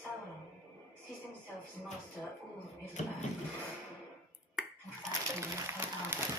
Sauron sees himself as master of all of Middle Earth. And for that he must help others.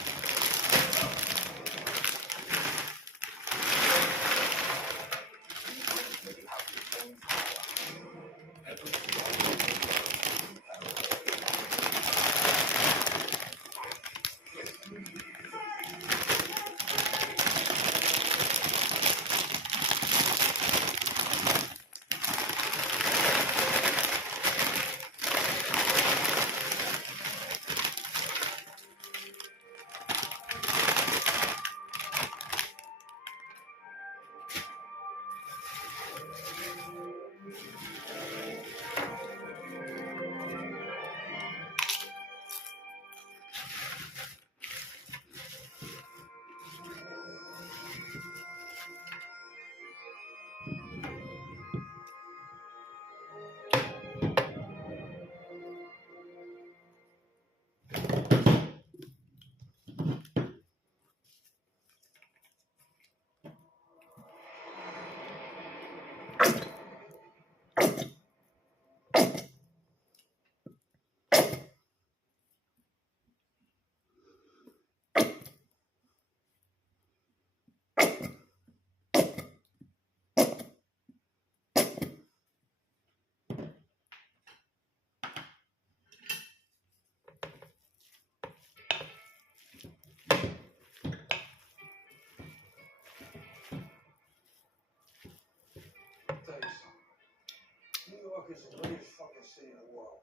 New York is the greatest fucking city in the world.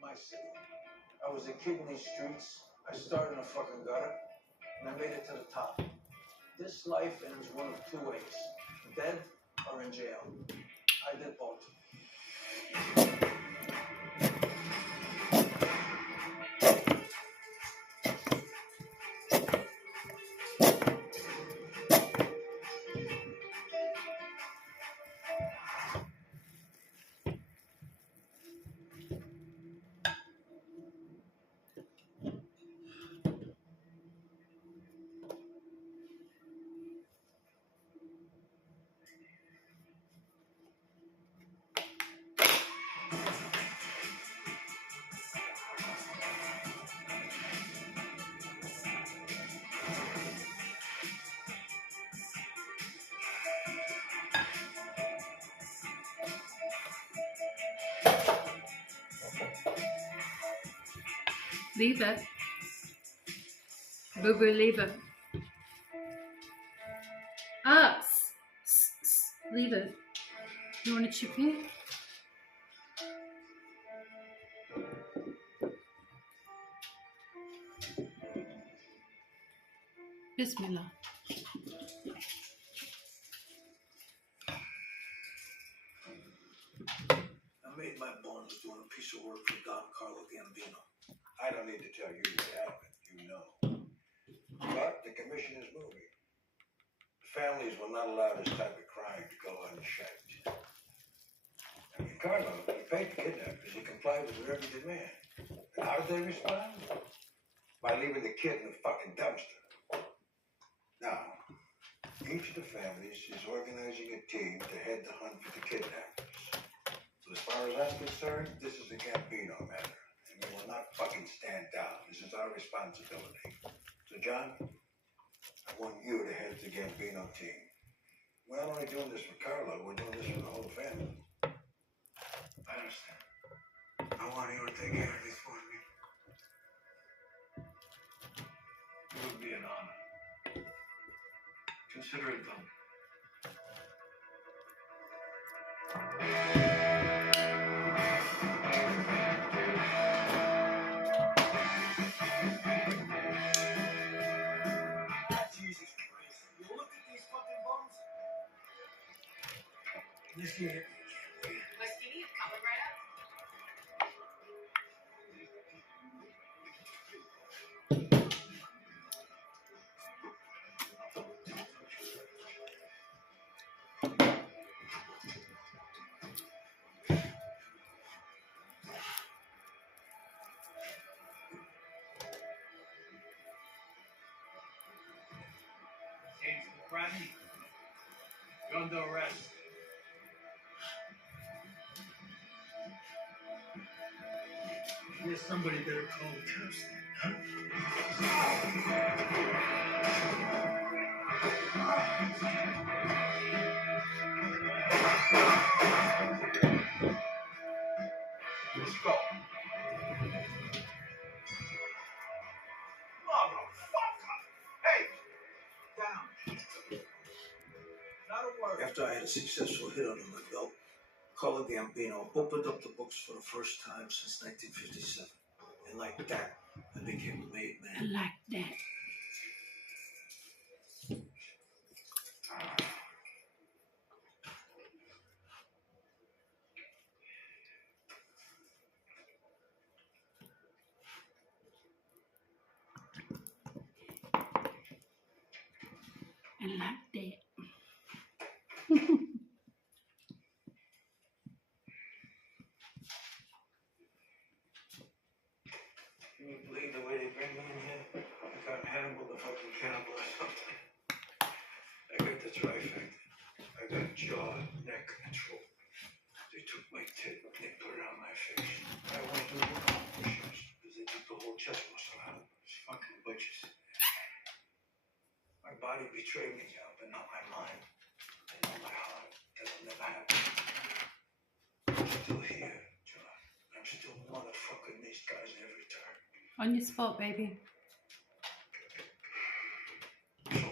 My city. I was a kid in these streets. I started in a fucking gutter, and I made it to the top. This life ends one of two ways: dead or in jail. I did both. Leave it. Boo boo, leave it. Ah, leave it. You want to chip in? Bismillah. I made my bones doing a piece of work for Don Carlo Gambino. I don't need to tell you what happened. You know. But the commission is moving. The families will not allow this type of crime to go unchecked. I mean, Carlo, he paid the kidnappers. He complied with their every demand. And how did they respond? By leaving the kid in the fucking dumpster. Now, each of the families is organizing a team to head the hunt for the kidnappers. So as far as I'm concerned, this is a Gambino matter. And we will not fucking stand down. This is our responsibility. So, John, I want you to head the Gambino team. We're not only doing this for Carlo, we're doing this for the whole family. I understand. I want you to take care of this for me. It would be an honor. Consider it done. Jesus Christ. You look at these fucking bones? This year. My skinny is coming right up. James McCratney. You're under arrest. guess somebody better call the cops then, huh? Let's go. Motherfucker! Hey! Down. Not a word. After I had a successful hit under my belt, Carlo Gambino opened up the books for the first time since 1957. And like that, I became a made man. I like that. I like that. Can you believe the way they bring me in here? I got Hannibal the fucking cannibal or something. I got the trifecta. I got jaw, neck, and throat. They took my tip, they put it on my face. I went through the push-ups because they took the whole chest muscle out of those fucking butchers. My body betrayed me, John, but not my mind. And not my heart. That'll never happen. I'm still here, John. I'm still motherfucking these guys every turn. On your spot, baby. So,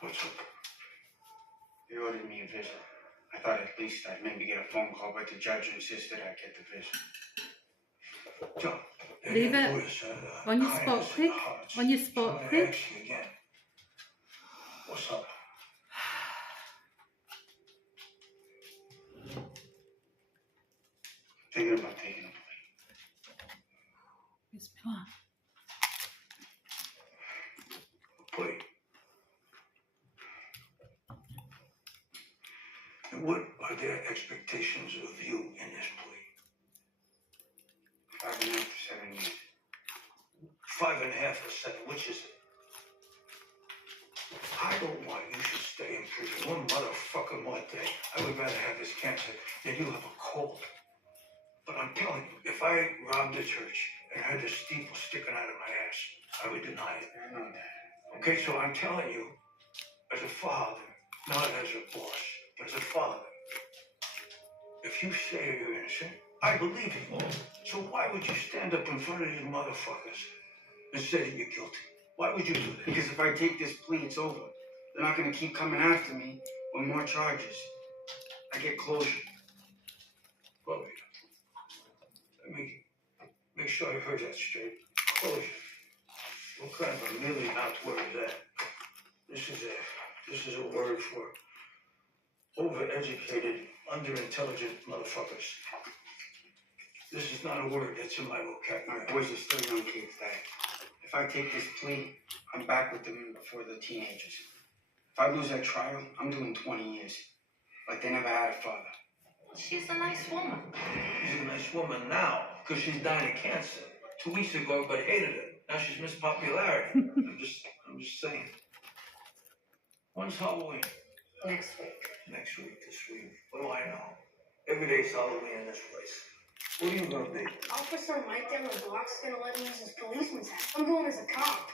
what's up? They ordered me a visit. I thought at least I'd maybe get a phone call, but the judge insisted I get the visit. John, Leave it on your spot, quick. On your spot, quick. Ask you again. What's up? Thinking about taking a plea. Where's Pilar? Plea. And what are their expectations of you in this plea? 5 years to 7 years. 5.5 or 7, which is it? I don't want you to stay in prison one motherfucking more day. I would rather have this cancer than you have a cold. But I'm telling you, if I robbed a church and had the steeple sticking out of my ass, I would deny it. I know that. Okay, so I'm telling you, as a father, not as a boss, but as a father, if you say you're innocent, I believe you. So why would you stand up in front of these motherfuckers and say that you're guilty? Why would you do that? Because if I take this plea, it's over. They're not going to keep coming after me with more charges. I get closure. Well, let me make sure I heard that straight. Closure. What kind of a mealy-mouthed word is that? This is a word for overeducated, underintelligent motherfuckers. This is not a word that's in my vocabulary. My boys are still young kids, Dad. If I take this plea, I'm back with them before the teenagers. If I lose that trial, I'm doing 20 years. Like they never had a father. She's a nice woman. She's a nice woman now, because she's dying of cancer. 2 weeks ago, everybody hated her. Now she's Miss Popularity. I'm just saying. When's Halloween? Next week. Next week, this week. What do I know? Every day's Halloween in this place. What are you gonna be? Officer Mike down the block's gonna let me use his policeman's hat. I'm going as a cop.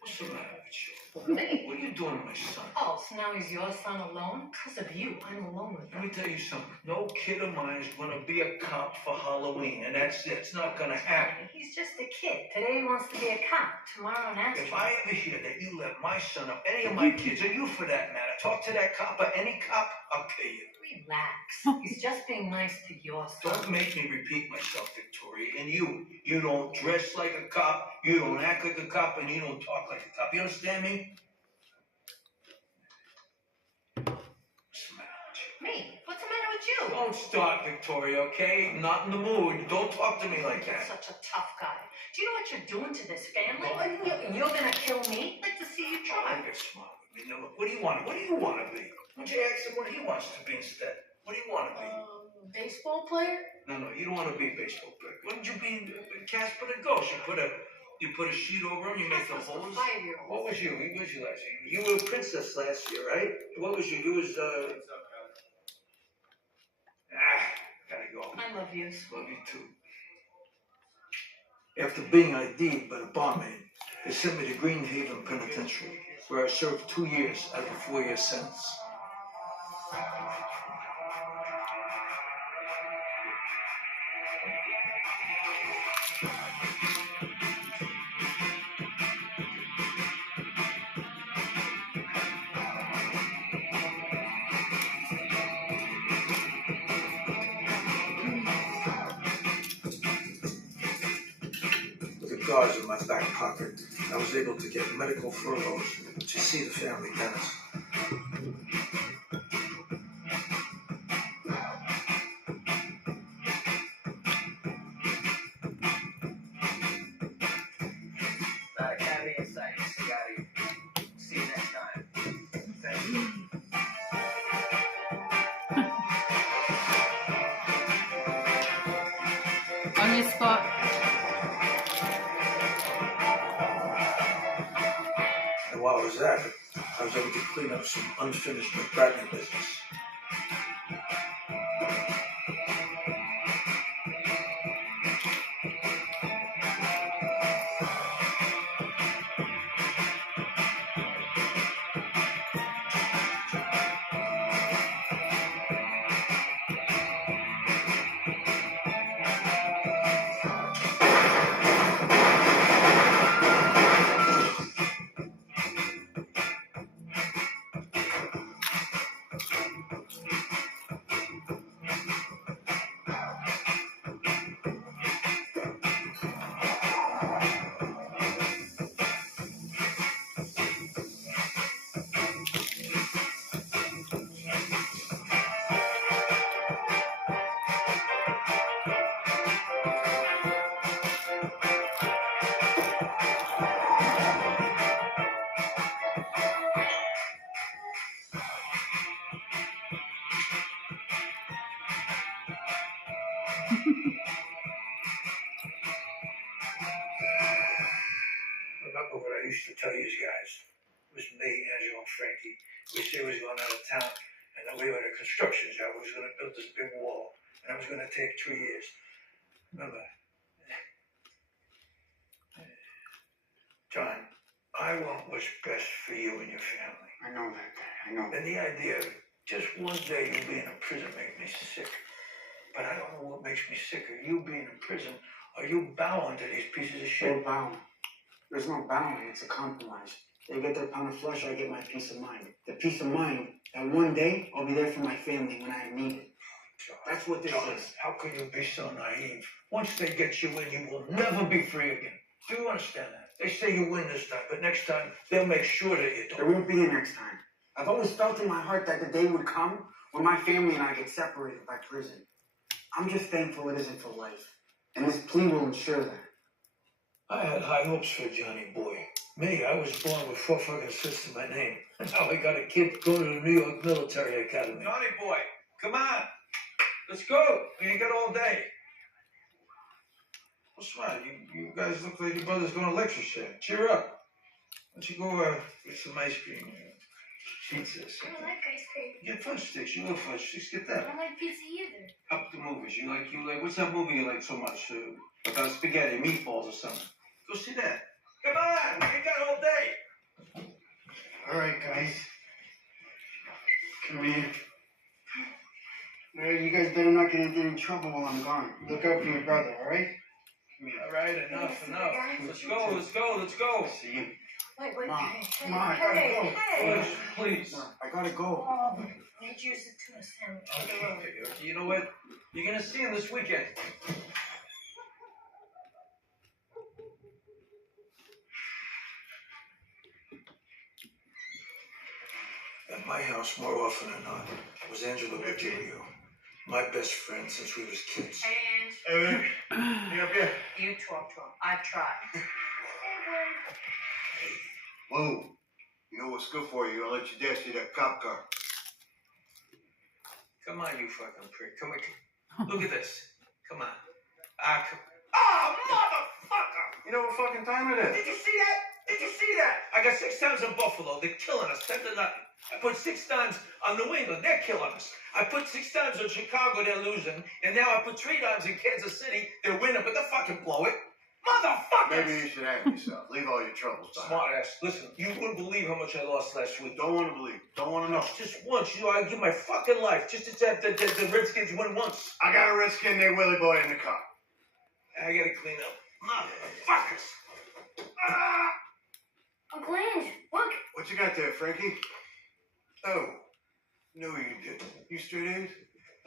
What's the matter with you? Me? What are you doing to my son? Oh, so now he's your son alone? Because of you, I'm alone with Let him. me tell you something. No kid of mine is gonna be a cop for Halloween, and that's it. It's not gonna happen. He's just a kid. Today he wants to be a cop. Tomorrow an actor. If I ever hear that you let my son or any of my kids, or you for that matter, talk to that cop or any cop, I'll kill you. Relax. He's just being nice to your son. Don't make me repeat myself, Victoria. And you don't dress like a cop, you don't act like a cop, and you don't talk like a cop. You understand me? What's the matter with you? Me? What's the matter with you? Don't start, Victoria, okay? I'm not in the mood. Don't talk to me like You're that. such a tough guy. Do you know what you're doing to this family? Well, You're gonna kill me? I'd like to see you Try try. to get smart with me. Now, look, what do you want? What do you want to be? Why don't you ask him what he wants to be instead? What do you want to be? Baseball player? No, you don't want to be a baseball player. Why don't you be Casper the Ghost? You put a sheet over him, you make the Casper's holes. the 5-year-old. What was you? What was you last year? You were a princess last year, right? What was you? You was gotta go. I love you. Love you too. After being ID'd by the barmaid, they sent me to Green Haven Penitentiary, where I served 2 years out of a 4-year sentence. With the guards in my back pocket, I was able to get medical furloughs to see the family dentist. Not a cavity in sight, Scotty. See you next time. Thank you. On your spot. And while I was at it, I was able to clean up some unfinished McBratney business. Remember what I used to tell you guys? It was me, Angelo, and Frankie. We said we was going out of town, and then we were at a construction job. We was going to build this big wall, and it was going to take 2 years. Remember? John, I want what's best for you and your family. I know that, Dad. I know. And the idea of just one day you being in prison makes me sick. But I don't know what makes me sicker. You being in prison, or you bowing to these pieces of shit? No bowing. There's no bowing. It's a compromise. They get their pound of flesh, I get my peace of mind. The peace of mind that one day I'll be there for my family when I need it. John, That's what this John, is. how could you be so naive? Once they get you in, you will never be free again. Do you understand that? They say you win this time, but next time they'll make sure that you There don't. won't be a next time. I've always felt in my heart that the day would come when my family and I get separated by prison. I'm just thankful it isn't for life. And this plea will ensure that. I had high hopes for Johnny Boy. Me, I was born with 4 fucking cents to my name. And now I got a kid going to the New York Military Academy. Johnny boy, come on. Let's go. We ain't got all day. What's the matter? You guys look like your brother's going to lecture. Cheer up. Why don't you go get some ice cream? Pizza or I something. don't like ice cream. Get fudge sticks. You love fudge sticks. Get I that. don't like pizza either. Up the movies. You like, what's that movie you like so much? About spaghetti, meatballs or something. Go see that. Come on. We ain't got all day. All right, guys. Come here. All right, you guys better not get into any trouble while I'm gone. Look out for your brother, all right? Come here. All right, enough. Let's go. See you. Wait, Come on. hey, Come on, I gotta go. hey. Please. No, I gotta go. Oh, made you a tuna sandwich. Okay, you know what? You're gonna see him this weekend. At my house, more often than not, was Angelo Virgilio, my best friend since we was kids. Hey, Ange, Yeah. you talk to him. I tried. Whoa. You know what's good for you? I'll let you dash you that cop car. Come on, you fucking prick. Come on. Look at this. Come on. Oh, motherfucker! You know what fucking time it is? Did you see that? Did you see that? I got 6 times on Buffalo. They're killing us. 10-0. I put 6 times on New England. They're killing us. I put 6 times on Chicago. They're losing. And now I put 3 times in Kansas City. They're winning, but they fucking blow it. Maybe you should hang yourself. Leave all your troubles behind. Smart ass. Listen, you wouldn't believe how much I lost last week. Don't want to believe. Don't want to No, know. just once. You know, I give my fucking life just to have the Redskins win once. I got a redskin named Willie Boy in the car. I gotta clean up. Motherfuckers. Ah! Uncle Ange, look. What you got there, Frankie? Oh, no, you didn't. You straight A's?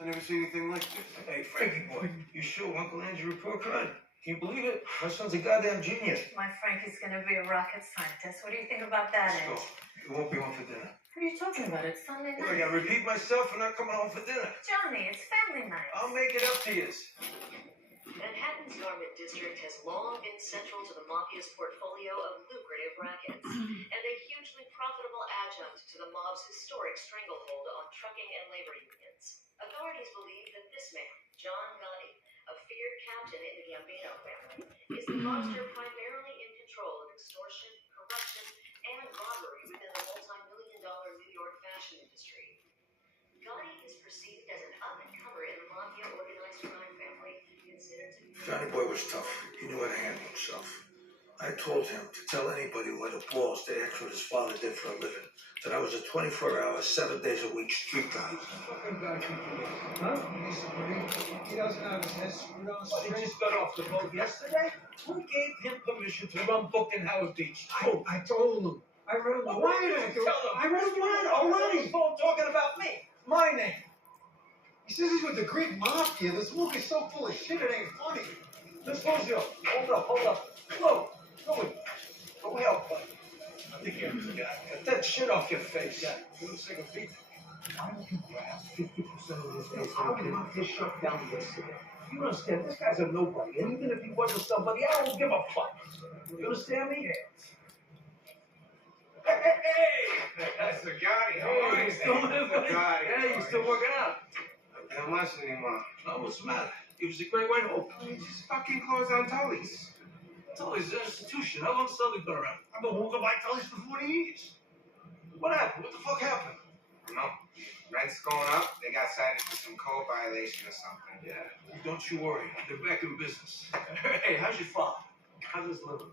I never seen anything like this. Hey, Frankie boy, you show Uncle Andrew report card? Can you believe it? My son's a goddamn genius. My Frankie's gonna be a rocket scientist. What do you think about that, Let's go. Ed? You won't be home for dinner. What are you talking about? It's Sunday Well, I night. gotta repeat myself for not coming home for dinner. Johnny, it's family night. I'll make it up to you. Manhattan's Garment District has long been central to the mafia's portfolio of lucrative rackets, and a hugely profitable adjunct to the mob's historic stranglehold on trucking and labor unions. Authorities believe that this man, John Gotti, a feared captain in the Gambino family, is the mobster primarily in control of extortion, corruption, and robbery within the multi-million-dollar New York fashion industry. Gotti is perceived as an up-and-comer in the mafia organized crime family, considered to be... Johnny boy was tough. He knew how to handle himself. I told him to tell anybody who had the balls to ask what his father did for a living. That I was a 24-hour, 7 days a week street guy. Fucking guy can do it. Huh? He doesn't have his head screwed on He straight. just got off the boat yesterday. Who gave him permission to run book in Howard Beach? I told him. I read him. Why did you tell him? I read him line already. He's talking about me. My name. He says he's with the Greek mafia. This book is so full of shit, it ain't funny. Miss Rosio, hold up. Whoa, go help, buddy. I think you're the guy. Get that shit off your face. Yeah. You look like a beat. Why don't you grab 50% of this case? I would knock this shut down yesterday. You understand? This guy's a nobody. And even if he wasn't somebody, I don't give a fuck. You understand me? Hey! That's the Gotti. Hey, you still living? Gotti. Yeah, you still working out? How much anymore? Oh, what's the matter? He was a great white hope. He just fucking closed on Tully's. Tully's an institution. How long's Tully been around? I've been walking by Tully's for 40 years. What happened? What the fuck happened? No. Rent's going up. They got cited for some code violation or something. Yeah, don't you worry. They're back in business. Hey, how's your father? How's his liver?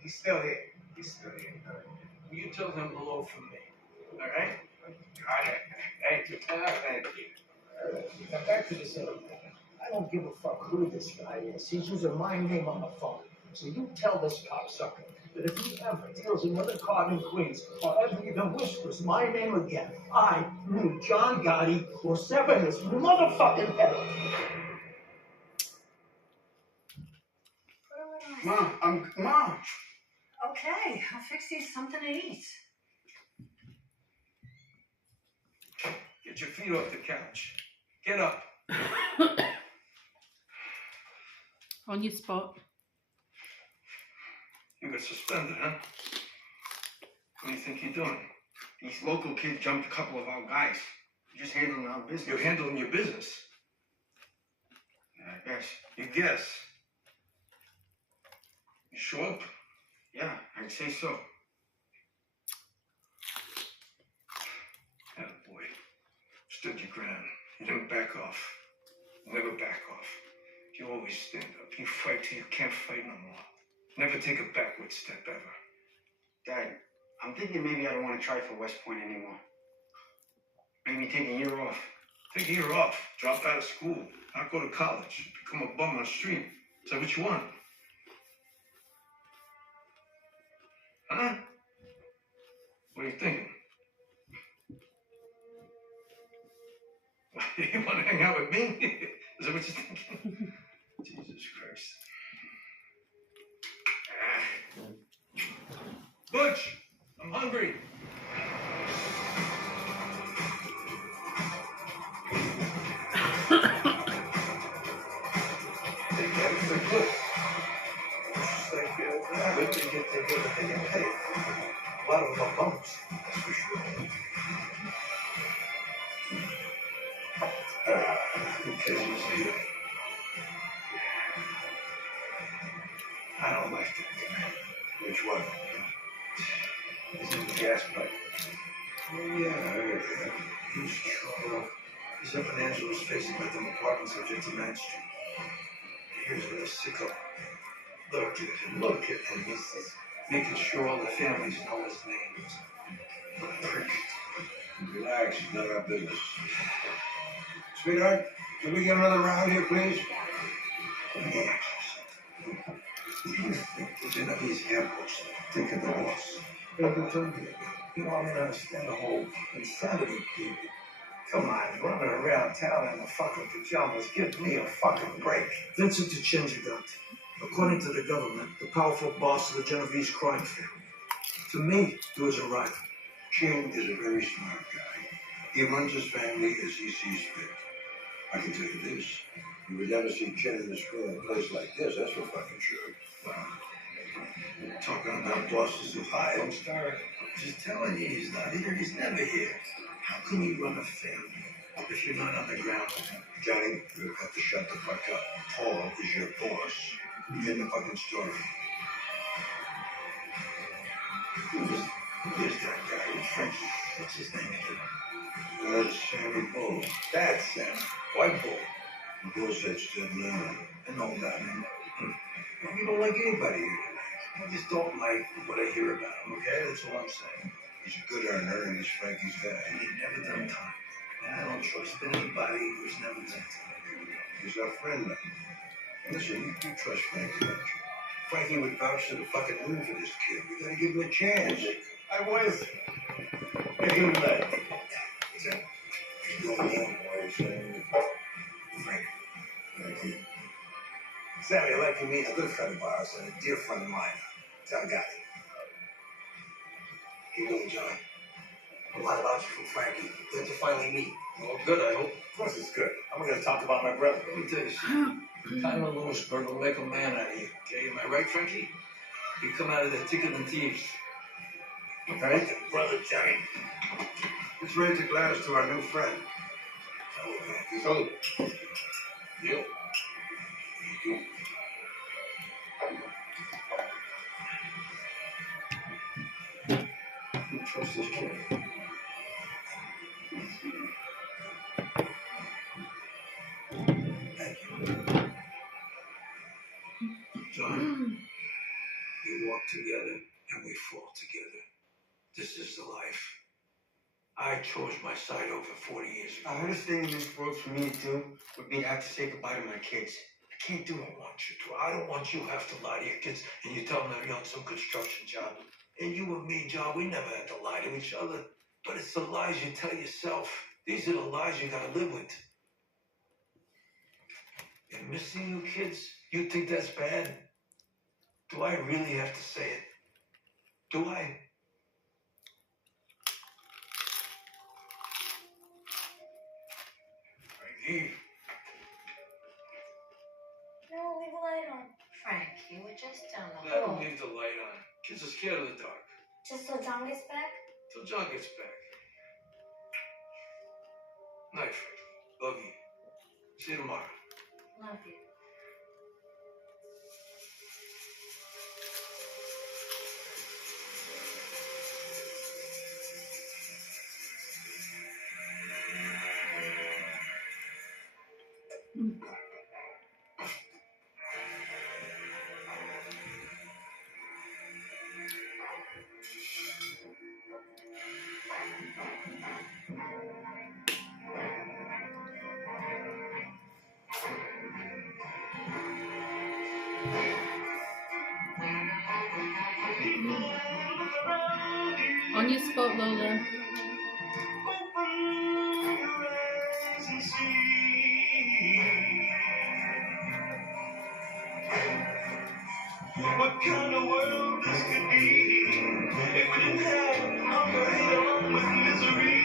He's still here. He's still here. Will you tell him hello from me? All right? Got it. Thank you. Thank you. Now back to this other thing. I don't give a fuck who this guy is. He's using my name on the phone. So you tell this cocksucker that if he ever deals another card in Queens or ever even whispers my name again, I, John Gotti, will sever his motherfucking head off. Mom. Okay, I'll fix you something to eat. Get your feet off the couch. Get up. On your spot. You got suspended, huh? What do you think you're doing? These local kids jumped a couple of our guys. Just handling our business. You're handling your business. I guess. You guess. You sure? Yeah, I'd say so. Attaboy. Stood your ground. You didn't back off. Never back off. You always stand up. You fight till you can't fight no more. Never take a backward step ever. Dad, I'm thinking maybe I don't want to try for West Point anymore. Maybe take a year off. Take a year off. Drop out of school. Not go to college. Become a bum on the street. Is that what you want? Huh? What are you thinking? You want to hang out with me? Is that what you're thinking? Jesus Christ. Butch, I'm hungry. They get it for good. Just like they get paid. A lot of them are bums, that's for sure. Okay, you see it. I don't like that guy. Which one? He's in the gas pipe. Oh, yeah, I heard that. Huge trouble. He's up in Angelo's facing like them apartments on 59th Street. Here's with a sicko. Look at him, he's just making sure all the families know his name. What a prick. Relax, it's not our business. Sweetheart, can we get another round here, please? Yeah. The Genovese airports think of the boss. You know, I mean, I understand the whole insanity thing. Come on, running around town in the fucking pajamas. Give me a fucking break. Vincent Gotti. According to the government, the powerful boss of the Genovese crime family. To me, he was a rival. Chin is a very smart guy. He runs his family as he sees fit. I can tell you this. You would never see Chin in a screw in a place like this, that's for fucking sure. Wow. Talking about bosses who hide. I'm sorry. I'm just telling you, he's not here. He's never here. How can you run a family if you're not on the ground with him? Johnny, you've got to shut the fuck up. Paul is your boss. End the fucking story. Who's that guy with Frankie? What's his name again? That's Sammy Bull. That's Sam. White Bull. The Bull's that stood now. I know that name. You don't like anybody here tonight. I just don't like what I hear about him, okay? That's all I'm saying. He's a good earner and he's Frankie's guy. And he's never done time. And I don't trust anybody who's never done time. He's our friend now. And listen, you trust Frankie, don't you? Frankie would vouch to the fucking moon for this kid. We gotta give him a chance. I was. Get him led. What's that? You don't know what I'm saying? Frankie. Sammy, I'd like to meet a good friend of ours and a dear friend of mine, John Gotti. How you doing, John? A lot about you from Frankie. Good to finally meet. Well, good, I hope. Of course it's good. I'm going to talk about my brother. Let me tell you something. Time in Lewisburg will make a man out of you. Okay, am I right, Frankie? You come out of there thicker than thieves. Right? Brother Johnny. Let's raise a glass to our new friend. Salute. You. You. You trust this kid. Thank you. John, we walk together and we fall together. This is the life. I chose my side over 40 years ago. The hardest thing in this world for me to do would be to have to say goodbye to my kids. I can't do it. I want you to. I don't want you to have to lie to your kids and you tell them that you're on some construction job. And you and me, John, we never had to lie to each other. But it's the lies you tell yourself. These are the lies you gotta live with. You're missing you kids? You think that's bad? Do I really have to say it? Do I? Frankie. No, leave the light on. Frankie, we're just down the Let hall. them leave the light on. Kids are scared of the dark. Just till John gets back? Till John gets back. Night, Frankie. Love you. See you tomorrow. Love you. On your spot, Lola. What kind of world this could be if we didn't have hunger along with misery.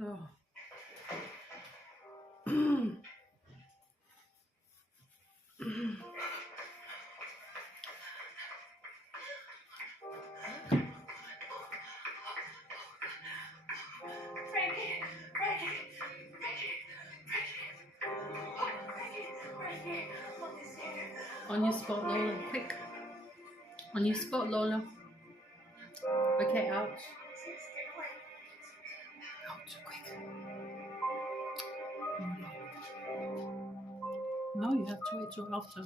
Oh. On your spot, Lola. Quick. On your spot, Lola. Okay, out. Out. Too quick. No, you have to wait till after.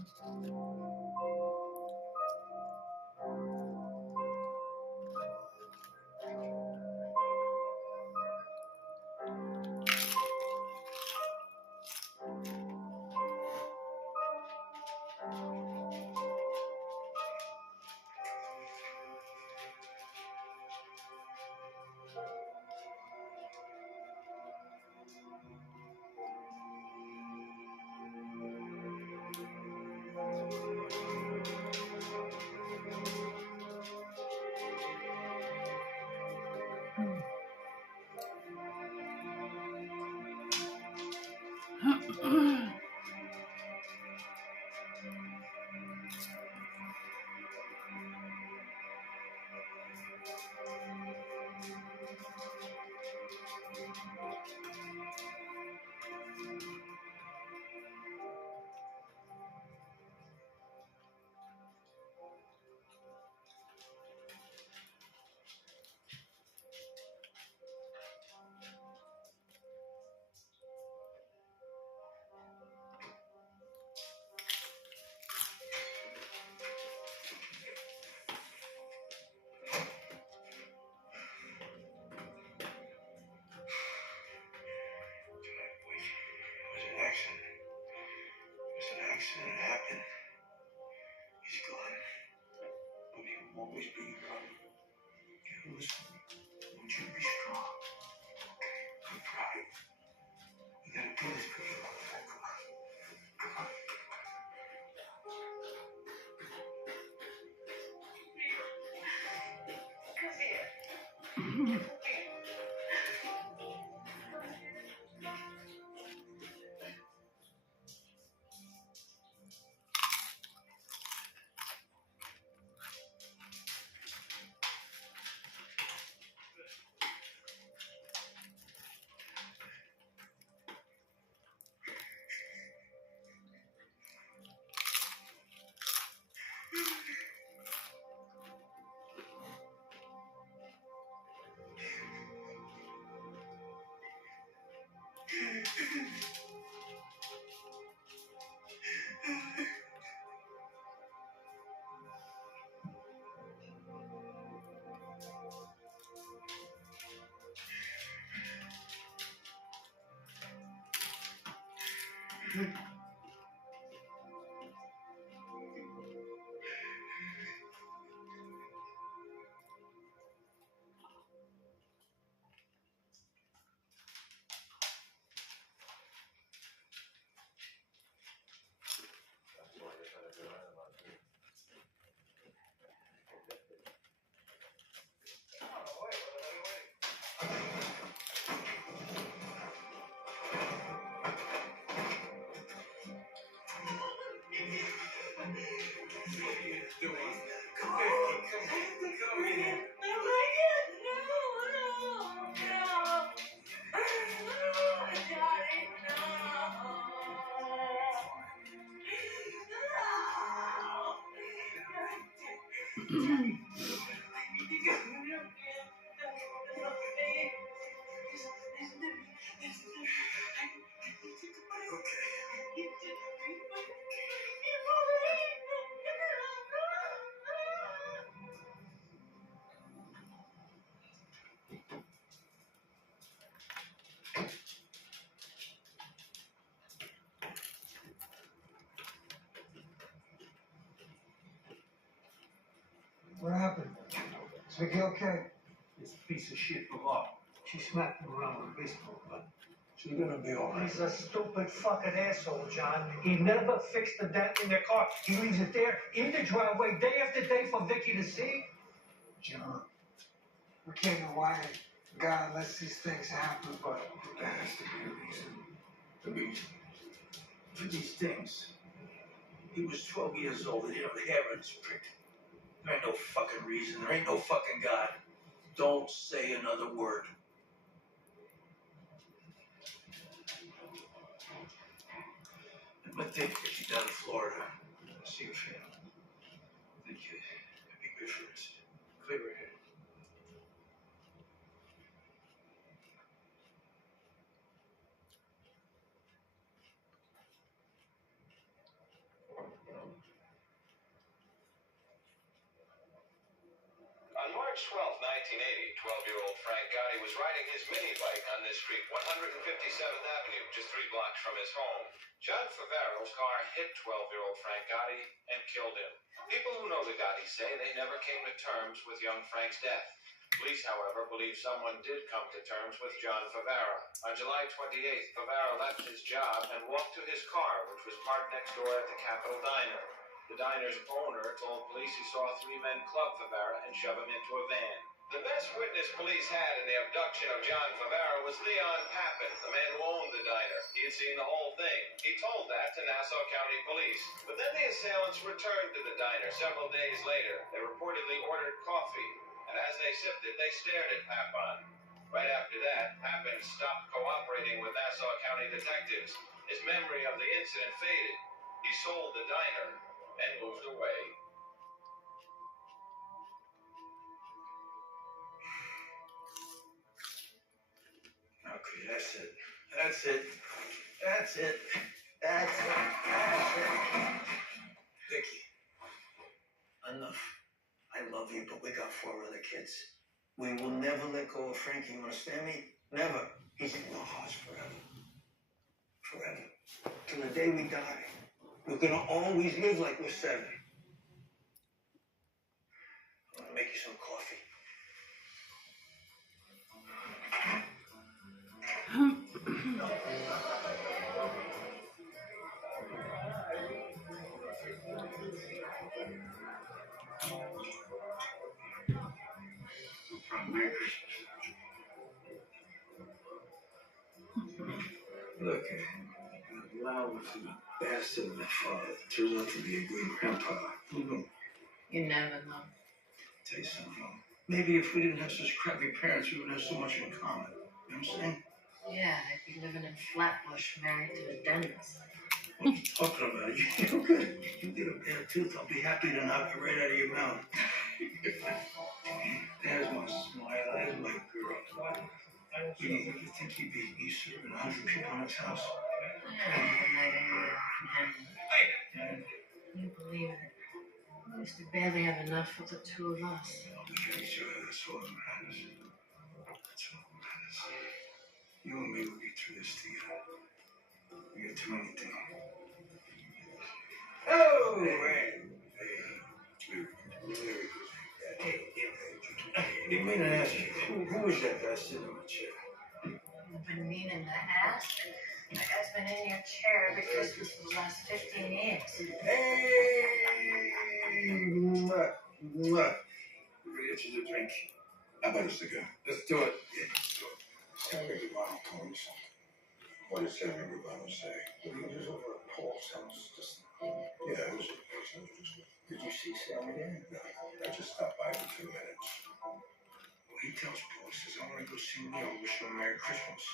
Accident happened. He's gone. But he will always be your brother. You listen. I want you to be strong. Okay? I'm proud. We gotta do this for you. Come on. Come on. Come here. What happened? Is Vicky okay? This piece of shit from up. She smacked him around with a baseball bat. She's gonna be all right. He's a stupid fucking asshole, John. He never fixed the dent in their car. He leaves it there in the driveway day after day for Vicky to see. John, we can't know why God lets these things happen, but there has to be a reason. The reason for these things. He was 12 years old and he had hair in his prick. There ain't no fucking reason. There ain't no fucking God. Don't say another word. I'm gonna take you down to Florida. See your family. I think it'd be good for us. Clear your head. March 12, 1980, 12-year-old Frank Gotti was riding his mini bike on this street, 157th Avenue, just 3 blocks from his home. John Favaro's car hit 12-year-old Frank Gotti and killed him. People who know the Gottis say they never came to terms with young Frank's death. Police, however, believe someone did come to terms with John Favaro. On July 28th, Favaro left his job and walked to his car, which was parked next door at the Capitol Diner. The diner's owner told police he saw 3 men club Favaro and shove him into a van. The best witness police had in the abduction of John Favaro was Leon Papin, the man who owned the diner. He had seen the whole thing. He told that to Nassau County Police. But then the assailants returned to the diner several days later. They reportedly ordered coffee, and as they sipped it, they stared at Papin. Right after that, Papin stopped cooperating with Nassau County detectives. His memory of the incident faded. He sold the diner and moved away. Okay, that's it. That's it. That's it. That's it. That's it. Vicky, enough. I love you, but we got 4 other kids. We will never let go of Frankie. You understand me? Never. He's in our hearts forever. Forever. Till the day we die. We're gonna always live like we're 7. I'm gonna make you some coffee. Merry Christmas. Look, Lau was a bastard of my father. Turns out to be a great grandpa. Who knew? You never know. Tell you something. Maybe if we didn't have such crappy parents, we wouldn't have so much in common. You know what I'm saying? Yeah, I'd be living in Flatbush, married to a dentist. What are you talking about? You're good. You get a bad tooth, I'll be happy to knock it right out of your mouth. There's my smile. There's my girl. You think he'd be serving 100 people in his house? You believe it? I used to barely have enough for the 2 of us. We got each other. That's all that matters. That's all that matters. You and me will get through this together. We got too many things. Oh, hey. You mean to ask you, who is that guy sitting in my chair? You've been meaning to ask. That guy's been in your chair every Christmas for the last 15 years. Hey! Mwah. Mwah. We're gonna get you a drink. How about a cigar? Let's do it. Yeah, let's do it. Senator Ronald told me something. What did Senator Ronald say? He was over at Paul's house just now. Yeah, it was a person. Did you see Sam again? No, I just stopped by for 2 minutes. Well, he tells Paul, he says, I want to go see Neil and wish him a Merry Christmas.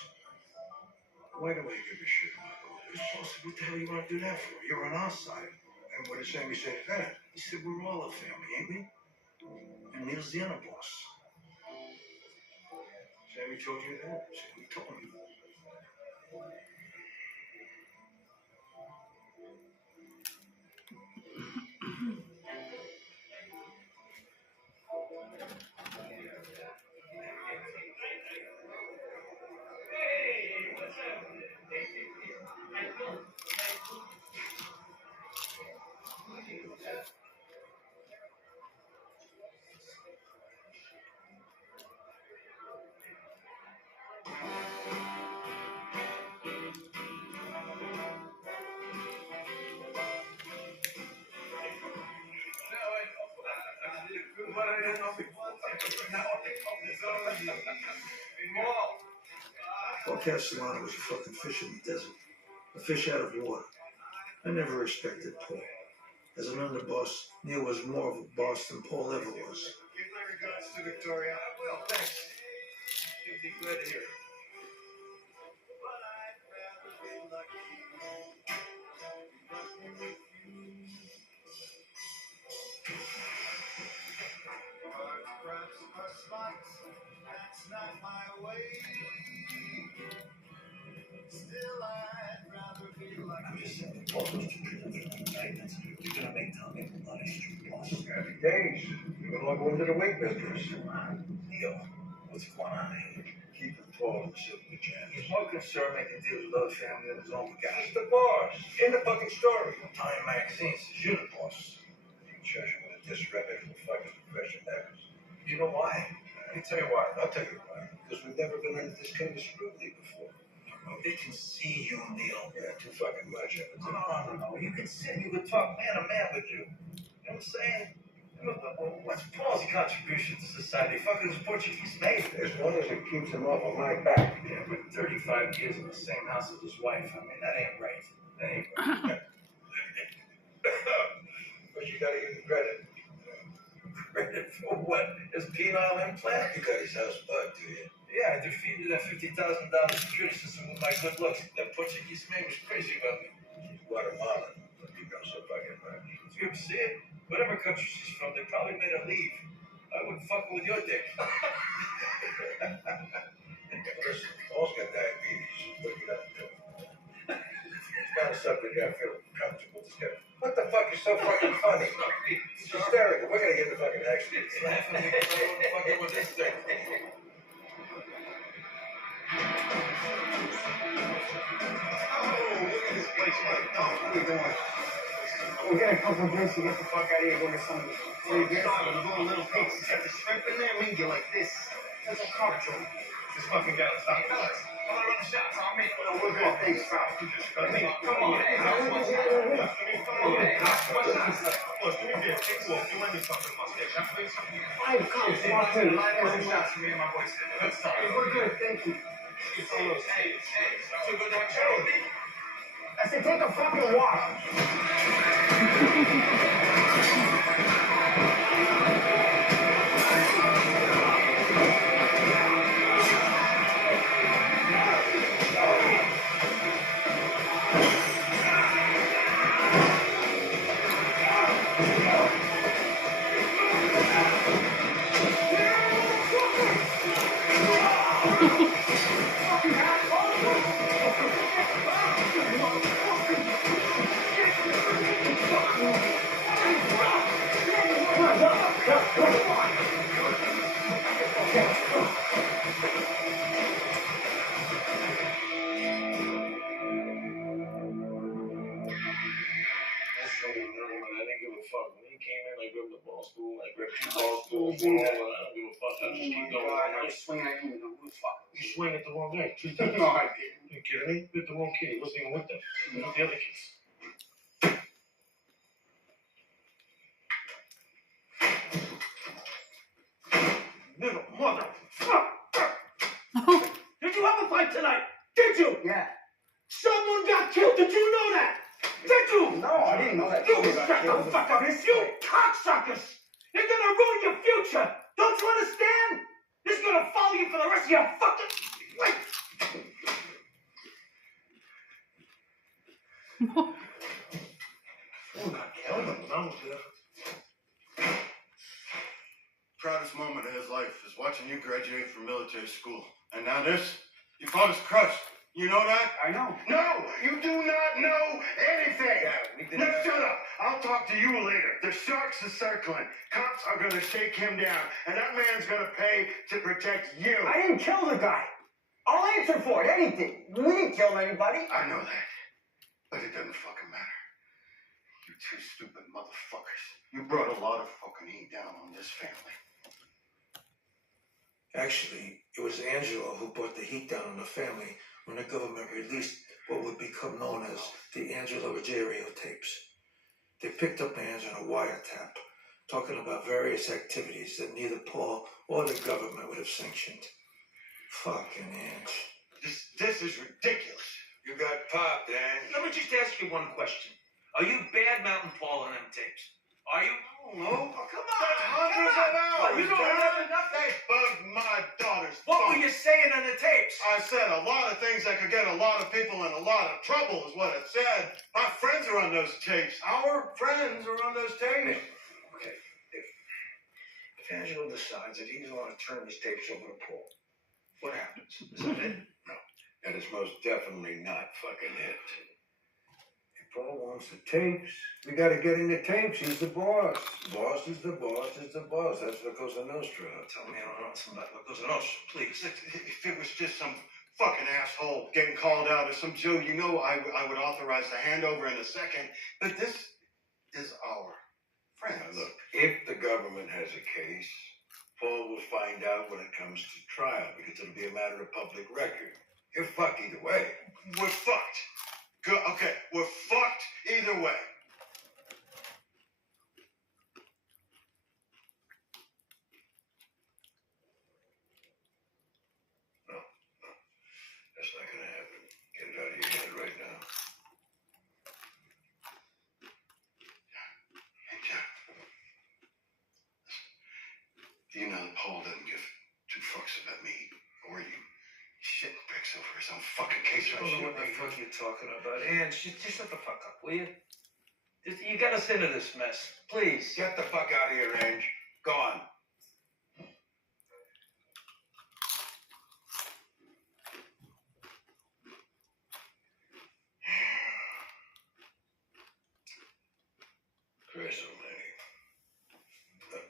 Why do I give a shit about all this? Paul said, what the hell you want to do that for? You're on our side. And what did Sammy say to that? He said, we're all a family, ain't we? And Neil's the other boss. Sammy told you that? Sammy told me. Well, Castellano was a fucking fish in the desert. A fish out of water. I never respected Paul. As an underboss, Neil was more of a boss than Paul ever was. Give my regards to Victoria. I will, thanks. She'd be glad to hear it. But I'd rather be lucky. Perhaps are smart. That's not my way. Still, I'd rather be lucky. I'm just saying, Paul was too good for the indictments. You're gonna make Tommy a bloody street boss. Happy days. You We're not going to the wake business. Neil, what's going on here? Keep it tall and sit with the jams. He's more concerned making deals with other family than his own guys. He's the boss. In the fucking story. Time magazine says you're the boss. You trash him with a disreputable fucking profession that is. You know why? Let me tell you why. I'll tell you why. Because we've never been under this kind of scrutiny before. They can see you, Neil. Yeah, too fucking much. No. You can sit, you can talk man to man with you. You know what I'm saying? Look, what's Paul's contribution to society? Fucking his Portuguese mate. As long as it keeps him off of my back. Yeah, but 35 years in the same house with his wife. I mean, that ain't right. That ain't right. But you gotta give him credit. Credit for what? His penile implant? You got his house bugged, do you? Yeah, I defeated that $50,000 security system with my good looks. That Portuguese man was crazy about me. She's Guatemalan, but you know so fucking much. Did you ever see it? Whatever country she's from, they probably made her leave. I wouldn't fuck with your dick. Listen, Paul's got diabetes. What are you gonna do? It's not a subject I feel comfortable discussing. What the fuck is so fucking funny? She's hysterical. We're gonna get the fucking accident. It's laughing at me, fucking with this thing. Oh, look at this place, Mike. What are you doing? We'll get a couple of drinks and get the fuck out of here. Go get some. What are you doing? I'm going little pigs. It's got the shrimp in there. We can get like this. That's a carp joint. This fucking guy will stop. Hey, fellas, I'm gonna run the shots on me. No, we're good. Thanks, pal. Come on. Hey, what's that? Look, give me a beer. Take a walk. You let me fucking mustache. I'm doing something. Hey, come on. Some shots for me and my boy. Let's start. Hey, we're good. Thank you. Hey, too good to have Chillin. I said, take a fucking walk. You swing at the wrong guy. No, I didn't. You kidding me? Hit the wrong kid. He wasn't even with them. He was with the other kids. Little motherfucker! Did you have a fight tonight? Did you? Yeah. Someone got killed. Did you know that? Did you? No, I didn't know that. You shut the fuck up. You cocksuckers! You're gonna ruin your future. Don't you understand? This is gonna follow you for the rest of your fucking life. Oh, got killed. Proudest moment of his life is watching you graduate from military school. And now this, your father's crushed. You know that? I know. No, you do not know anything. Now shut up. I'll talk to you later. The sharks are circling. Cops are going to shake him down. And that man's going to pay to protect you. I didn't kill the guy. I'll answer for it. Anything. We didn't kill anybody. I know that. But it doesn't fucking matter. You two stupid motherfuckers. You brought a lot of fucking heat down on this family. Actually, it was Angelo who brought the heat down on the family when the government released what would become known as the Angelo Ruggiero tapes. They picked up Ange on a wiretap, talking about various activities that neither Paul or the government would have sanctioned. Fucking Ange. This is ridiculous. You got popped, Ange. Let me just ask you one question. Are you bad-mouthing Paul on them tapes? Are you? No. Oh, come on. That's hundreds of hours. Well, you don't have enough. They bugged my daughter's What phone. were you saying on the tapes? I said a lot of things that could get a lot of people in a lot of trouble is what it said. My friends are on those tapes. Our friends are on those tapes. Okay, if Angelo decides that he's going to turn his tapes over to Paul, what happens? Is that it? No, that is most definitely not fucking it. If Paul wants the tapes. We gotta get in the tapes. He's the boss. Boss is the boss is the boss. That's La Cosa Nostra. Tell me I don't know something about what goes on. Please. If it was just some fucking asshole getting called out or some Jew, you know I would authorize the handover in a second. But this is our friends. Now look, if the government has a case, Paul will find out when it comes to trial because it'll be a matter of public record. You're fucked either way. We're fucked. Good. Okay, we're fucked either way. That's not gonna happen. Get it out of your head right now. Hey, Jack. Do you know that Paul doesn't give two fucks about me or you? Shit bricks over his own fucking case. I don't know what the fuck you're talking about. And just shut the fuck up, will you? You got us into this mess. Please. Get the fuck out of here, Ange. Go on. Chris O'Malley. Look,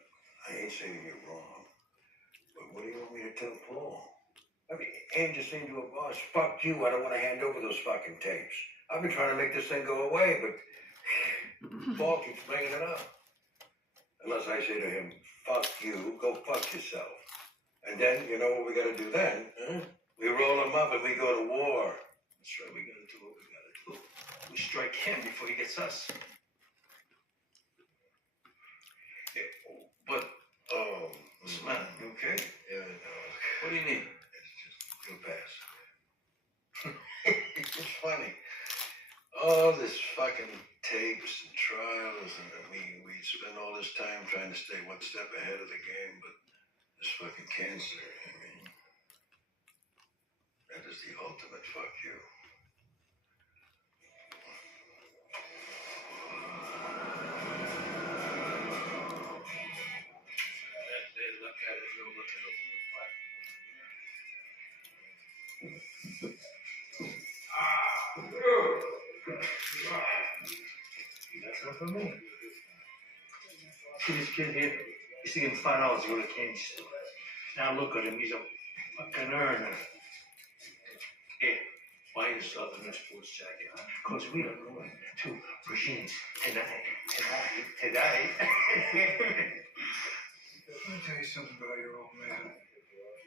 I ain't saying you're wrong, but what do you want me to tell Paul? I mean, Ange just saying to a boss, fuck you, I don't want to hand over those fucking tapes. I've been trying to make this thing go away, but Paul keeps bringing it up. Unless I say to him, fuck you, go fuck yourself. And then, you know what we gotta do then? Huh? We roll him up and we go to war. That's right, we gotta do what we gotta do. We strike him before he gets us. Yeah, but, what's the matter? You okay? Yeah, no. What do you need? It'll pass. It's funny. All this fucking tapes and trials, and we spend all this time trying to stay one step ahead of the game, but this fucking cancer, I mean, that is the ultimate fuck you. Look at it, Joe, look at it. That's not for me. See this kid here? You see him $5 to go to the candy store. Now look at him, he's a fucking earner. Here, buy yourself a new sports jacket, huh? Because we are going to Brigine's tonight. Let me tell you something about your old man.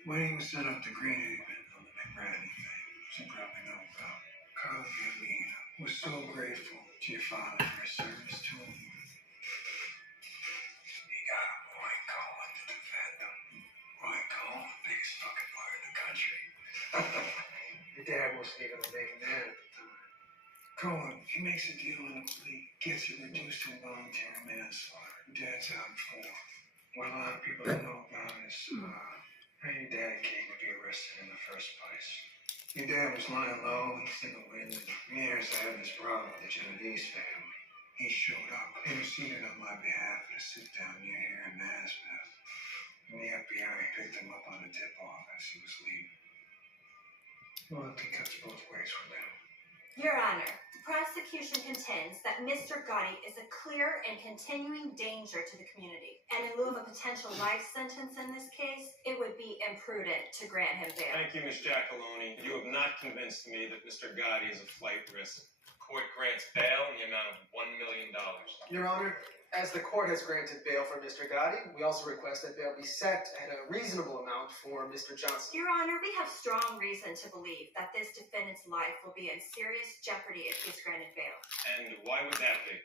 When he was sent up to Greenhaven on the McBradley thing, which you probably know about, Carl Violina was so grateful to your father for his service to him. He got a Roy Cohen to defend him. Roy Cohen, the biggest fucking lawyer in the country. Your dad wasn't even a big man at the time. Cohen, he makes a deal in a plea, gets it reduced to involuntary manslaughter. Your dad's out for. What a lot of people don't know about is how your dad came to be arrested in the first place. Your dad was lying low, he's in the wind, and years I had this problem with the Genovese family. He showed up, interceded on my behalf at a sit-down near here in Nazareth. And the FBI picked him up on a tip-off as he was leaving. Well, it cuts both ways with him. Your Honor, the prosecution contends that Mr. Gotti is a clear and continuing danger to the community. And in lieu of a potential life sentence in this case, it would be imprudent to grant him bail. Thank you, Ms. Giacalone. You have not convinced me that Mr. Gotti is a flight risk. Court grants bail in the amount of $1 million. Your Honor, as the court has granted bail for Mr. Gotti, we also request that bail be set at a reasonable amount for Mr. Johnson. Your Honor, we have strong reason to believe that this defendant's life will be in serious jeopardy if he is granted bail. And why would that be?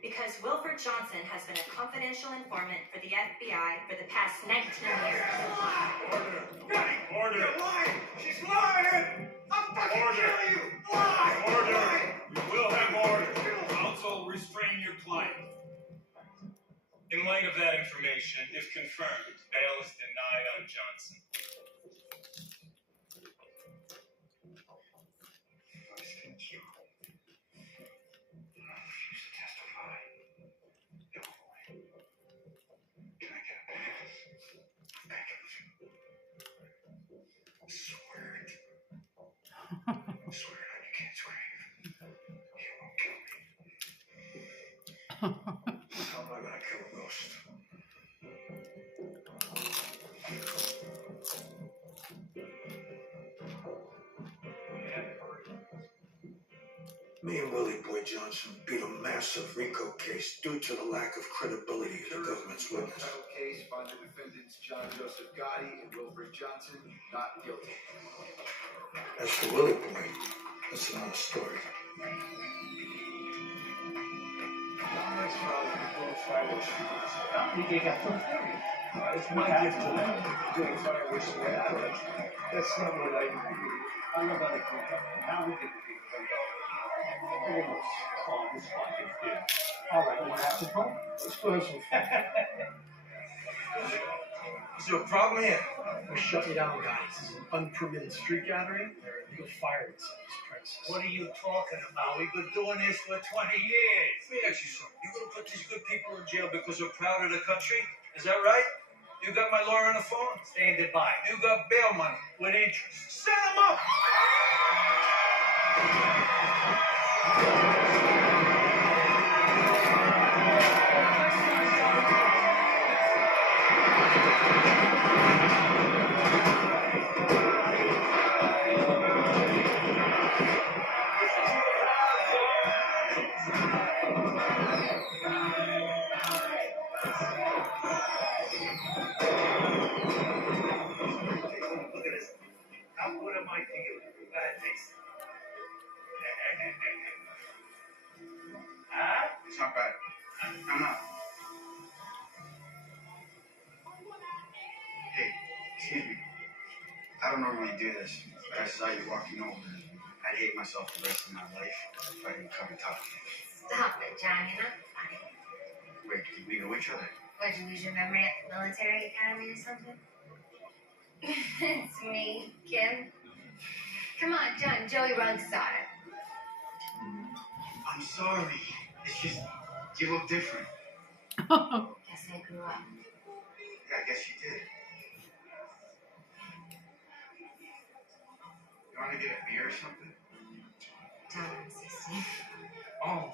Because Wilford Johnson has been a confidential informant for the FBI for the past 19 years. Order! Order! You're lying! She's lying! I'll fucking kill you! Lie! Order! We will have order. Counsel, restrain your client. In light of that information, if confirmed, bail is denied on Johnson. It How am I gonna kill a ghost? Me and Willie Boy Johnson beat a massive RICO case due to the lack of credibility of the government's witness. Title case find the defendants John Joseph Gotti and Wilbur Johnson not guilty. As for Willie Boy, that's another story. It's my gift to them. Doing fireworks the way I like. That's not what I do. I love how they come up. Now we get the people come up. Oh, this fucking kid. All right, you want to have some fun? Let's go have some fun. Is there a problem here? We're shutting down, guys. This is an unpermitted street gathering. There are illegal fireworks on this premises. What are you talking about? We've been doing this for 20 years. Let me ask you something. You gonna put these good people in jail because they're proud of the country? Is that right? You got my lawyer on the phone? Standing by. You got bail money with interest. Set them up! How good am I to you? Thanks. Huh? It's not bad. I'm not. Hey, excuse me. I don't normally do this, but I saw you walking over. I'd hate myself the rest of my life if I didn't come and talk to you. Stop it, John. You're not funny. Wait, did we know each other? What, did you lose your memory at the military academy or something? It's me, Kim. Come on, John. Joey runs saw it. I'm sorry. It's just, you look different. Guess I grew up. Yeah, I guess you did. You want to get a beer or something? John, I'm 16. Oh.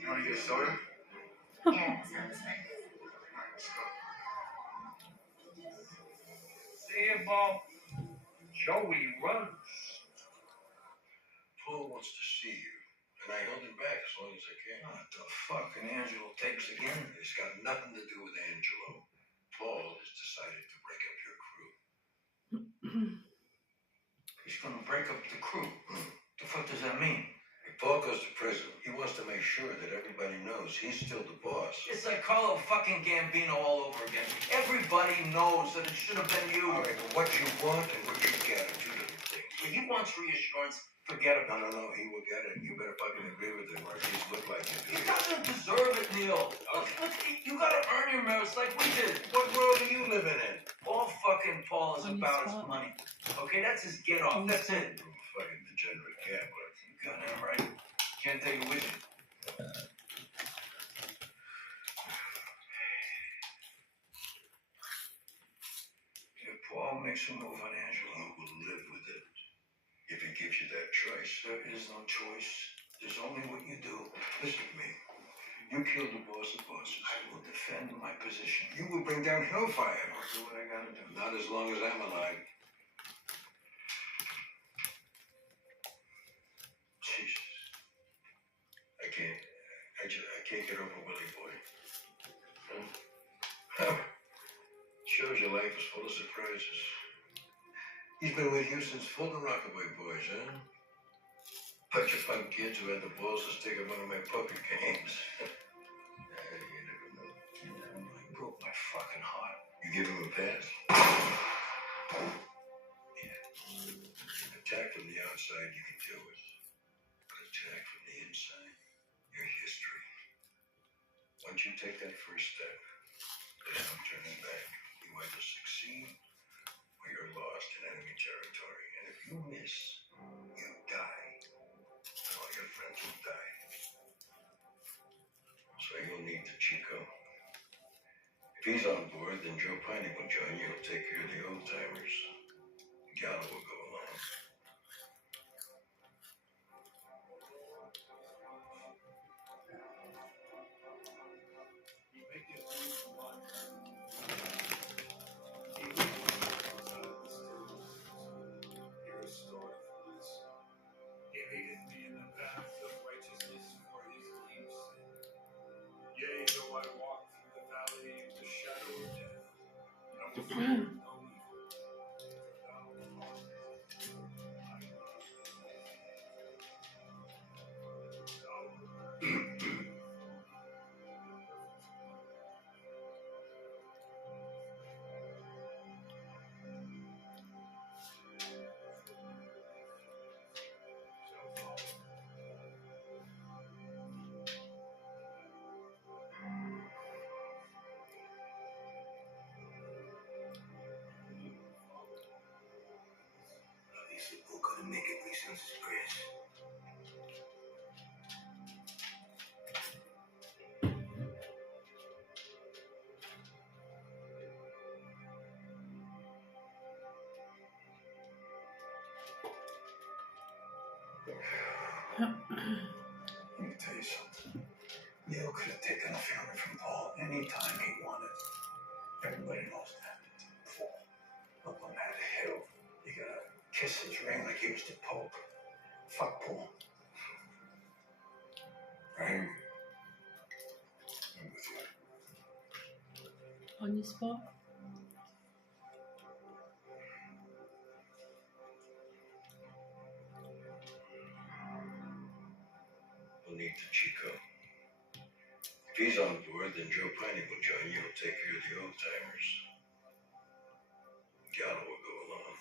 You want to get a soda? Yeah, that sounds nice. Alright, let's go. See you, Bo. Joey runs. Paul wants to see you, and I held him back as long as I can. What the fuck? And Angelo takes again? It's got nothing to do with Angelo. Paul has decided to break up your crew. He's gonna break up the crew. The fuck does that mean? If Paul goes to prison, he wants to make sure that everybody knows he's still the boss. It's like Carlo fucking Gambino all over again. Everybody knows that it should have been you. All right, but what you want and what you get are two different things. If he wants reassurance, forget it. No, he will get it. You better fucking agree with him, or at least look like you He do. doesn't deserve it, Neil. Look, you gotta earn your merits like we did. What world are you living in? All fucking Paul is about his money. Okay, that's his get off. That's it. Fucking degenerate gambler. You got him right. Can't take it with you. If Paul makes a move on Angelo, You will live with it. If he gives you that choice. there is no choice. There's only what you do. Listen to me. You killed the boss of bosses. I will defend my position. You will bring down hellfire. I'll do what I gotta do. Not as long as I'm alive. Jesus. I can't get over Willie Boy. Huh? Shows your life is full of surprises. He's been with you since full of Rockaway boys, huh? Bunch of fun kids who had the balls to stick in one of my poker games. You never know. He broke my fucking heart. You give him a pass? Yeah. Attack from the outside you can deal with. But attack from the inside, your history. Once you take that first step, there's no turning back. You either succeed or you're lost in enemy territory. And if you miss, you die. And all your friends will die. So you'll need the Chico. If he's on board, then Joe Piney will join you. He'll take care of the old timers. Gallo will go along. These people couldn't make it since his prayers. Let me tell you something. Neil could have taken a family from Paul anytime he wanted. Everybody knows that. Paul, up on that hill, you gotta kiss his ring like he was the Pope. Fuck Paul. Right? I'm with you. On your spot. We'll need to Chico. If he's on board, then Joe Piney will join you and take care of the old timers. Gallo will go along.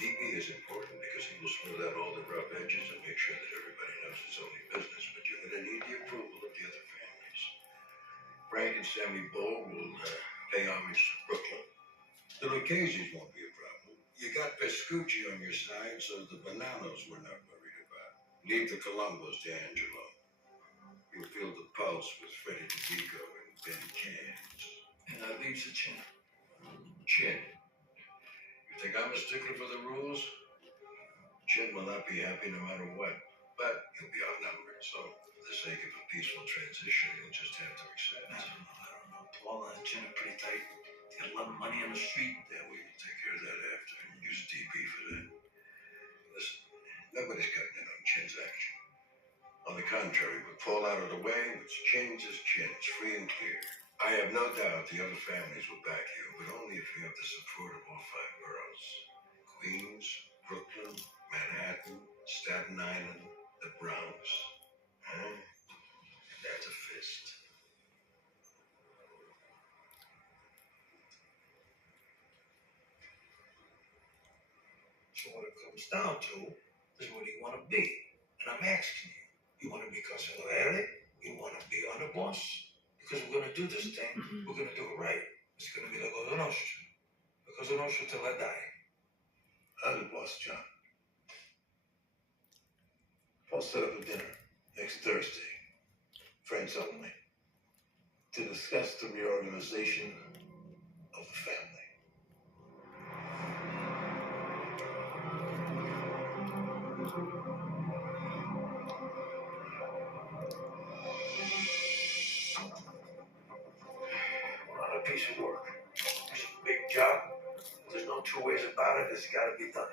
DB is important because he will smooth out all the rough edges and make sure that everybody knows it's only business, but you're going to need the approval of the other families. Frank and Sammy Bull will pay homage to Brooklyn. The Lucchese's won't be a problem. You got Vespucci on your side, so the Bananos we're not worried about. Leave the Colombos to Angelo. You'll feel the pulse with Freddie DeVico and Benny Cans. And that leaves the Chin. Chin. You think I'm a stickler for the rules? Chin will not be happy no matter what, but he'll be outnumbered, so for the sake of a peaceful transition, he'll just have to accept. I don't know. Paul and Chin are pretty tight. They got a lot of money on the street. Yeah, we will take care of that after and use DP for that. Listen, nobody's cutting in on Chin's action. On the contrary, with Paul out of the way, what's Chin's is Chin's, free and clear. I have no doubt the other families will back you, but only if you have the support of all five boroughs. Queens, Brooklyn, Manhattan, Staten Island, the Bronx. Huh? That's a fist. So what it comes down to is what do you want to be? And I'm asking you, you want to be Consolidating? You want to be on the boss? Because we're going to do this thing, we're going to do it right. It's going to be the Cosa Nostra. The Cosa Nostra till I die. I'm the boss, John. I'll set up a dinner next Thursday, friends only, to discuss the reorganization of the family. We're on a piece of work. It's a big job. There's no two ways about it. It's got to be done.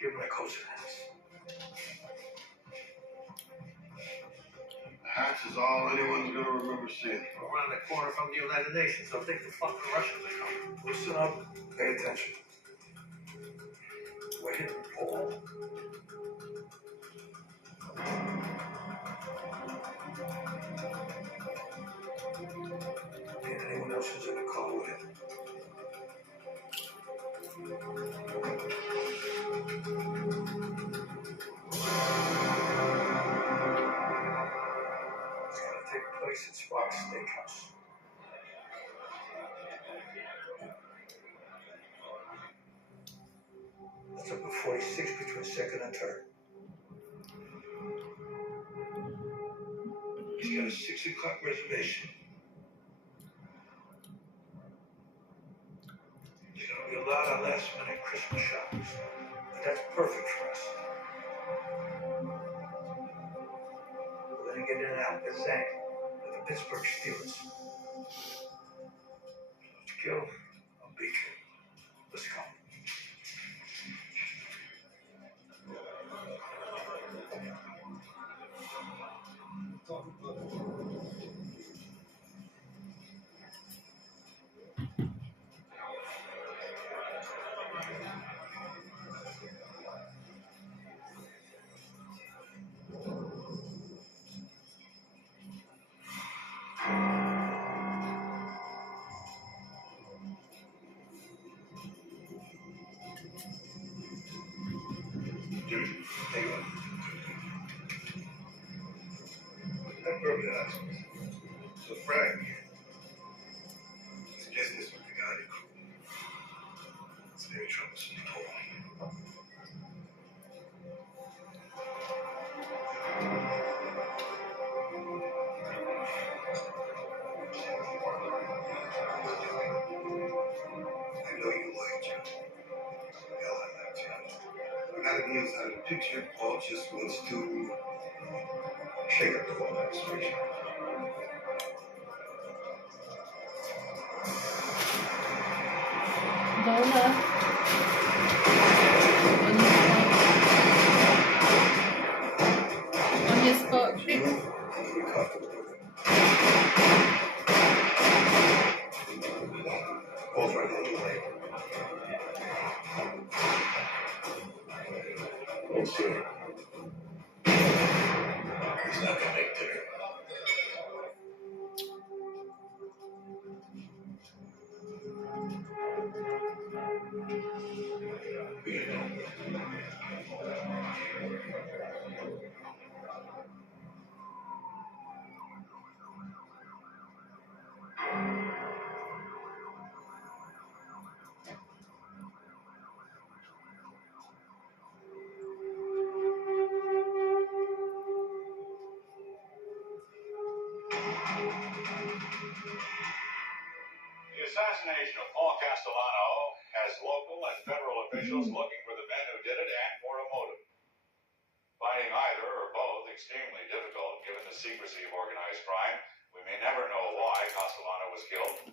Give him the Cosa hats. Hats is all anyone's going to remember seeing. We're around the corner from the United Nations. Don't think the fucking Russians are coming. Listen up. Pay attention. We're hitting Paul. And anyone else who's in the car with him. It's going to take place at Sparks Steakhouse. That's up at 46 between 2nd and 3rd. He's got a 6 o'clock reservation. There's going to be a lot of last minute Christmas shoppers. But that's perfect for us. We're going to get in and out with Zang with the Pittsburgh Steelers. So to kill, I'll be killed. Let's go. Jimmy, take it. That perfect answer. So Frank, his business with the Gotti crew. It's very troublesome to Paul. I know you like John. Hell, I like John. But now that means out of the picture, Paul just wants to shake up the whole administration. Lola. On your spot. Paul's right anyway. Oh shit. He's not gonna make dinner. The assassination of Paul Castellano has local and federal officials looking for the men who did it and for a motive. Finding either or both extremely difficult given the secrecy of organized crime, we may never know why Castellano was killed.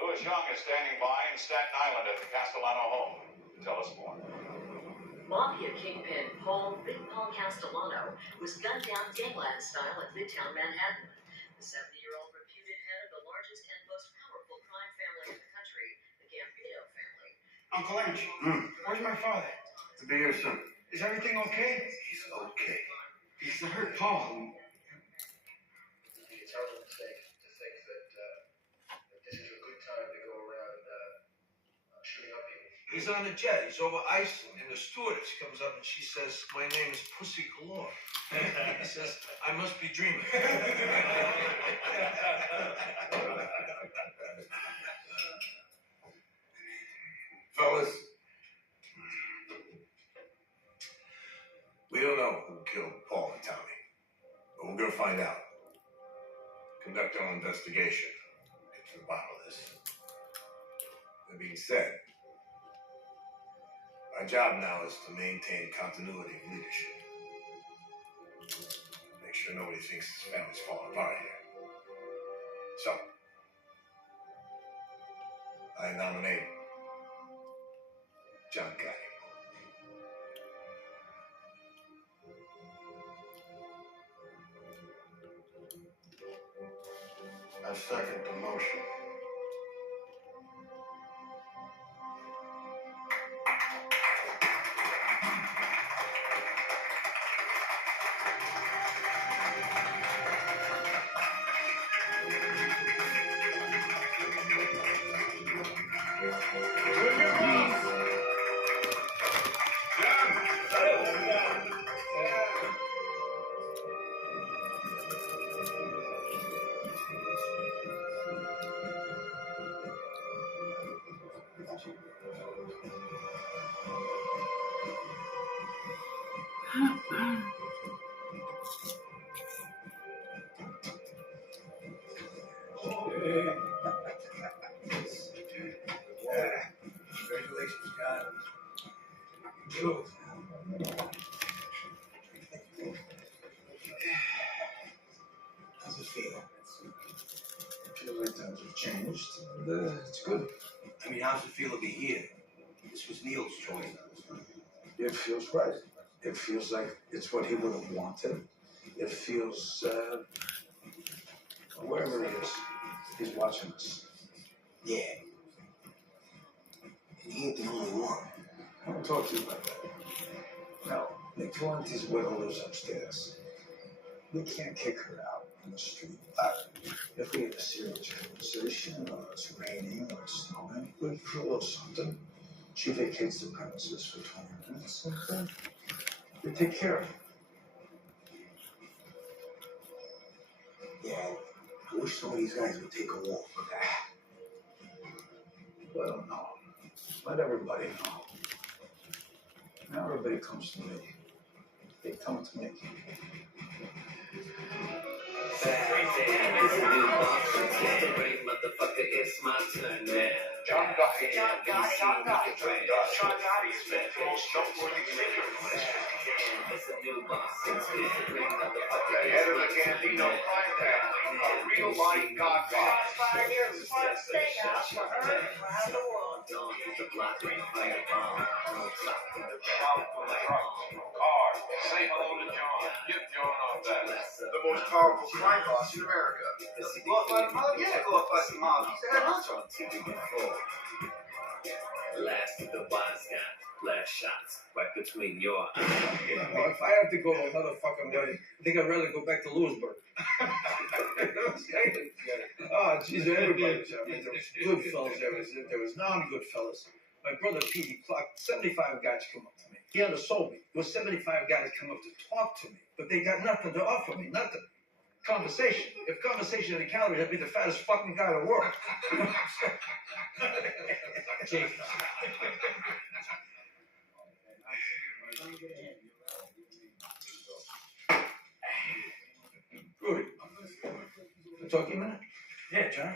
Louis Young is standing by in Staten Island at the Castellano home. Tell us more. Mafia kingpin Big Paul Castellano was gunned down gangland style at Midtown Manhattan. The 70-year-old reputed head of the largest and most powerful crime family in the country, the Gambino family. Uncle Ange, where's my father? To be here soon. Is everything okay? He's okay. He's hurt Paul. It's a terrible mistake to think that this is a good time to go around shooting up people. He's on a jet. He's over Iceland, and the stewardess comes up and she says, "My name is Pussy Galore." He says, "I must be dreaming." Fellas, we don't know who killed Paul and Tommy, but we're gonna find out. Conduct our own investigation. Get to the bottom of this. That being said, our job now is to maintain continuity of leadership. Make sure nobody thinks this family's falling apart here. So, I nominate John Gotti. I second the motion. Congratulations, John. Cool. How's it feel? I feel like times have changed, and it's good. I mean, how's it feel to be here? This was Neil's choice. It feels right. It feels like it's what he would have wanted. It feels, wherever he is, he's watching us. Yeah. And he ain't the only one. I won't talk to you about that. No, Nick Valenti's widow lives upstairs. We can't kick her out on the street. If we have a serious conversation, or it's raining, or it's snowing, we do a little something. She vacates the premises for 20 minutes, and They take care of it. Yeah, I wish some of these guys would take a walk. Well, no. Let everybody know. Now everybody comes to me. They come to me. Motherfucker, it's my turn now. John Gotti. John Gotti. John Gotti. John Gotti is the most noteworthy figure in this It's a new boss. It's the head of the Gambino crime family, a real-life godfather. Dawn is the block ring firebomb. No clock in the Shout from the front. Car. Say hello to John. Give John off that. The most powerful crime boss in America. Go up by the mob? Yeah, go up by the mob. He's the head honcho. Last of the wise guy. Last shots right between your eyes. Well, if I have to go to another fucking wedding, I think I'd rather go back to Lewisburg. Oh, jeez, everybody. I mean, there was good fellas there was non-good fellas. My brother Pete, he clocked 75 guys come up to me. He undersold me. There was 75 guys come up to talk to me, but they got nothing to offer me, nothing. Conversation. If conversation had a calorie, I'd be the fattest fucking guy in the world. Chief. Rudy, can I talk to you a minute? Yeah, John.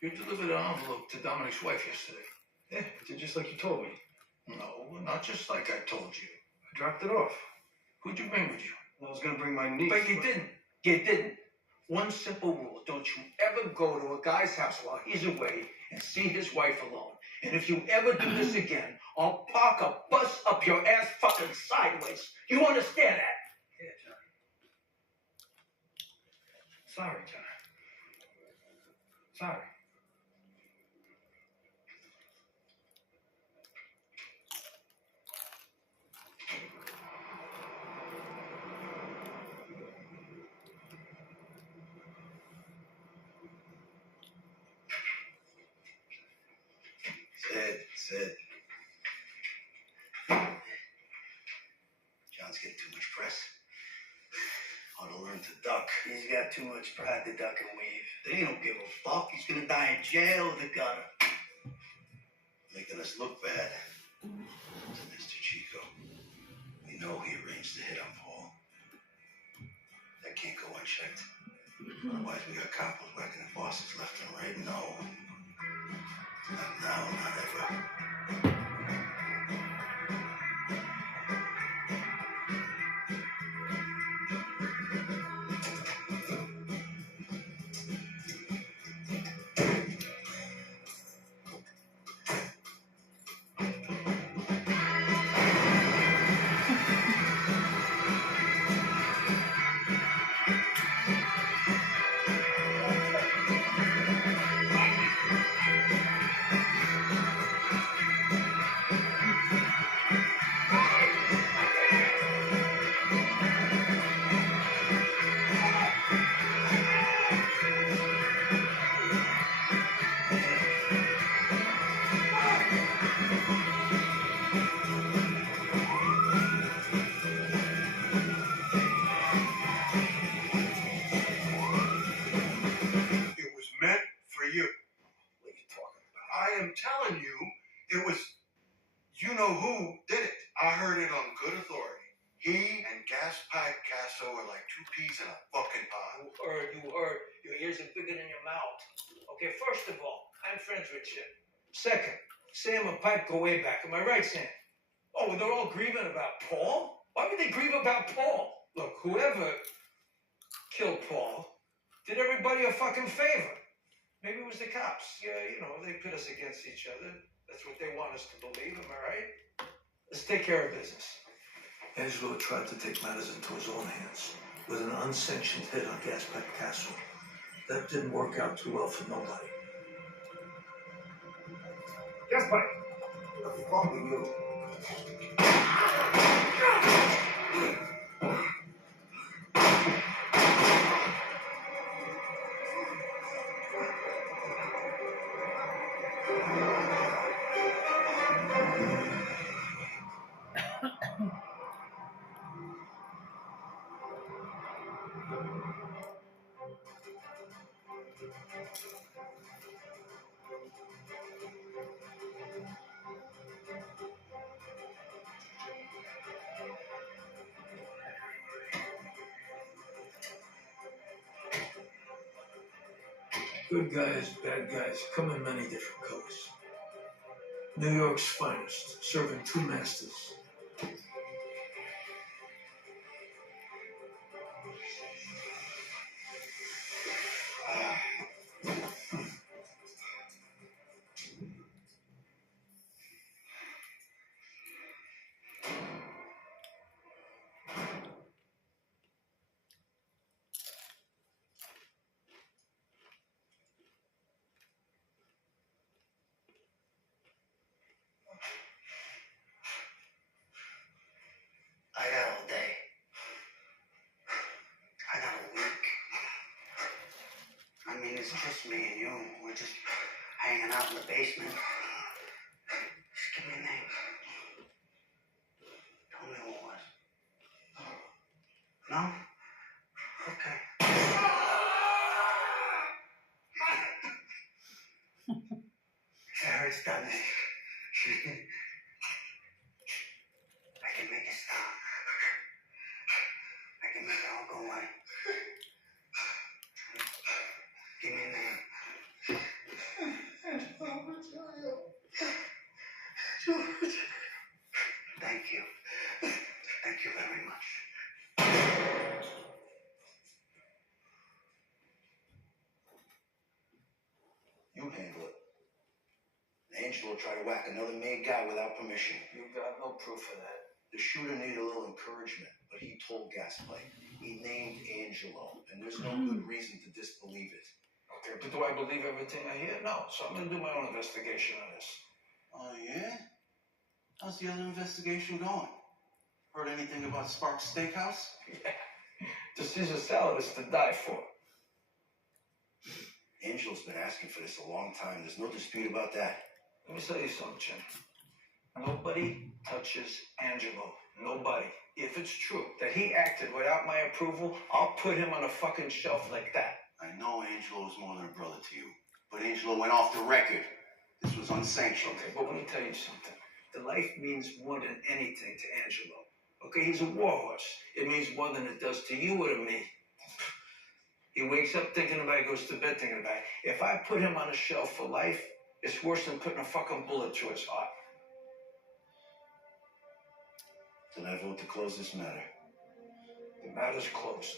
You delivered an envelope to Dominic's wife yesterday. Yeah, I did just like you told me. No, not just like I told you. I dropped it off. Who'd you bring with you? Well, I was gonna bring my niece. But you didn't. You didn't. One simple rule. Don't you ever go to a guy's house while he's away and see his wife alone. And if you ever do this again, I'll park a bus up your ass fucking sideways. You understand that? Yeah, John. Sorry, John. Sorry. Sid. John's getting too much press. Ought to learn to duck. He's got too much pride to duck and weave. They don't give a fuck. He's gonna die in jail or the gutter. Making us look bad. Mr. Chico, we know he arranged the hit on Paul. That can't go unchecked. Otherwise, we got coppers whacking the bosses left and right. No. Not now, not ever. telling you, it was, you know who did it. I heard it on good authority. He and Gas Pipe Casso are like two peas in a fucking pod. You heard. Your ears are bigger than your mouth. Okay, first of all, I'm friends with Chip. Second, Sam and Pipe go way back. Am I right, Sam? Oh, they're all grieving about Paul? Why would they grieve about Paul? Look, whoever killed Paul did everybody a fucking favor. Maybe it was the cops. Yeah, you know, they pit us against each other. That's what they want us to believe, am I right? Let's take care of business. Angelo tried to take matters into his own hands with an unsanctioned hit on Gas Pipe Castle. That didn't work out too well for nobody. Gas Pipe! What the fuck are you? Good guys, bad guys, come in many different colors. New York's finest, serving two masters. I got all day. I got a week. I mean, it's just me and you. We're just hanging out in the basement. Just give me a name. Tell me who it was. No? Okay. It hurts, doesn't it? I can make it stop. I can make it all go away. Give me a name. Thank you. Thank you very much. You handle it. Angelo tried to whack another made guy without permission. You got no proof of that. The shooter needed a little encouragement, but he told Gaslight. He named Angelo, and there's no good reason to disbelieve it. Okay, but do I believe everything I hear? No, so I'm gonna do my own investigation on this. Oh, yeah? How's the other investigation going? Heard anything about Sparks Steakhouse? Yeah. The Caesar salad is to die for. Angelo's been asking for this a long time. There's no dispute about that. Let me tell you something, Jim. Nobody touches Angelo. Nobody. If it's true that he acted without my approval, I'll put him on a fucking shelf like that. I know Angelo was more than a brother to you, but Angelo went off the record. This was unsanctioned. Okay, but let me tell you something. The life means more than anything to Angelo. Okay, he's a warhorse. It means more than it does to you or to me. He wakes up thinking about it, goes to bed thinking about it. If I put him on a shelf for life, it's worse than putting a fucking bullet through his heart. Then I vote to close this matter. The matter's closed.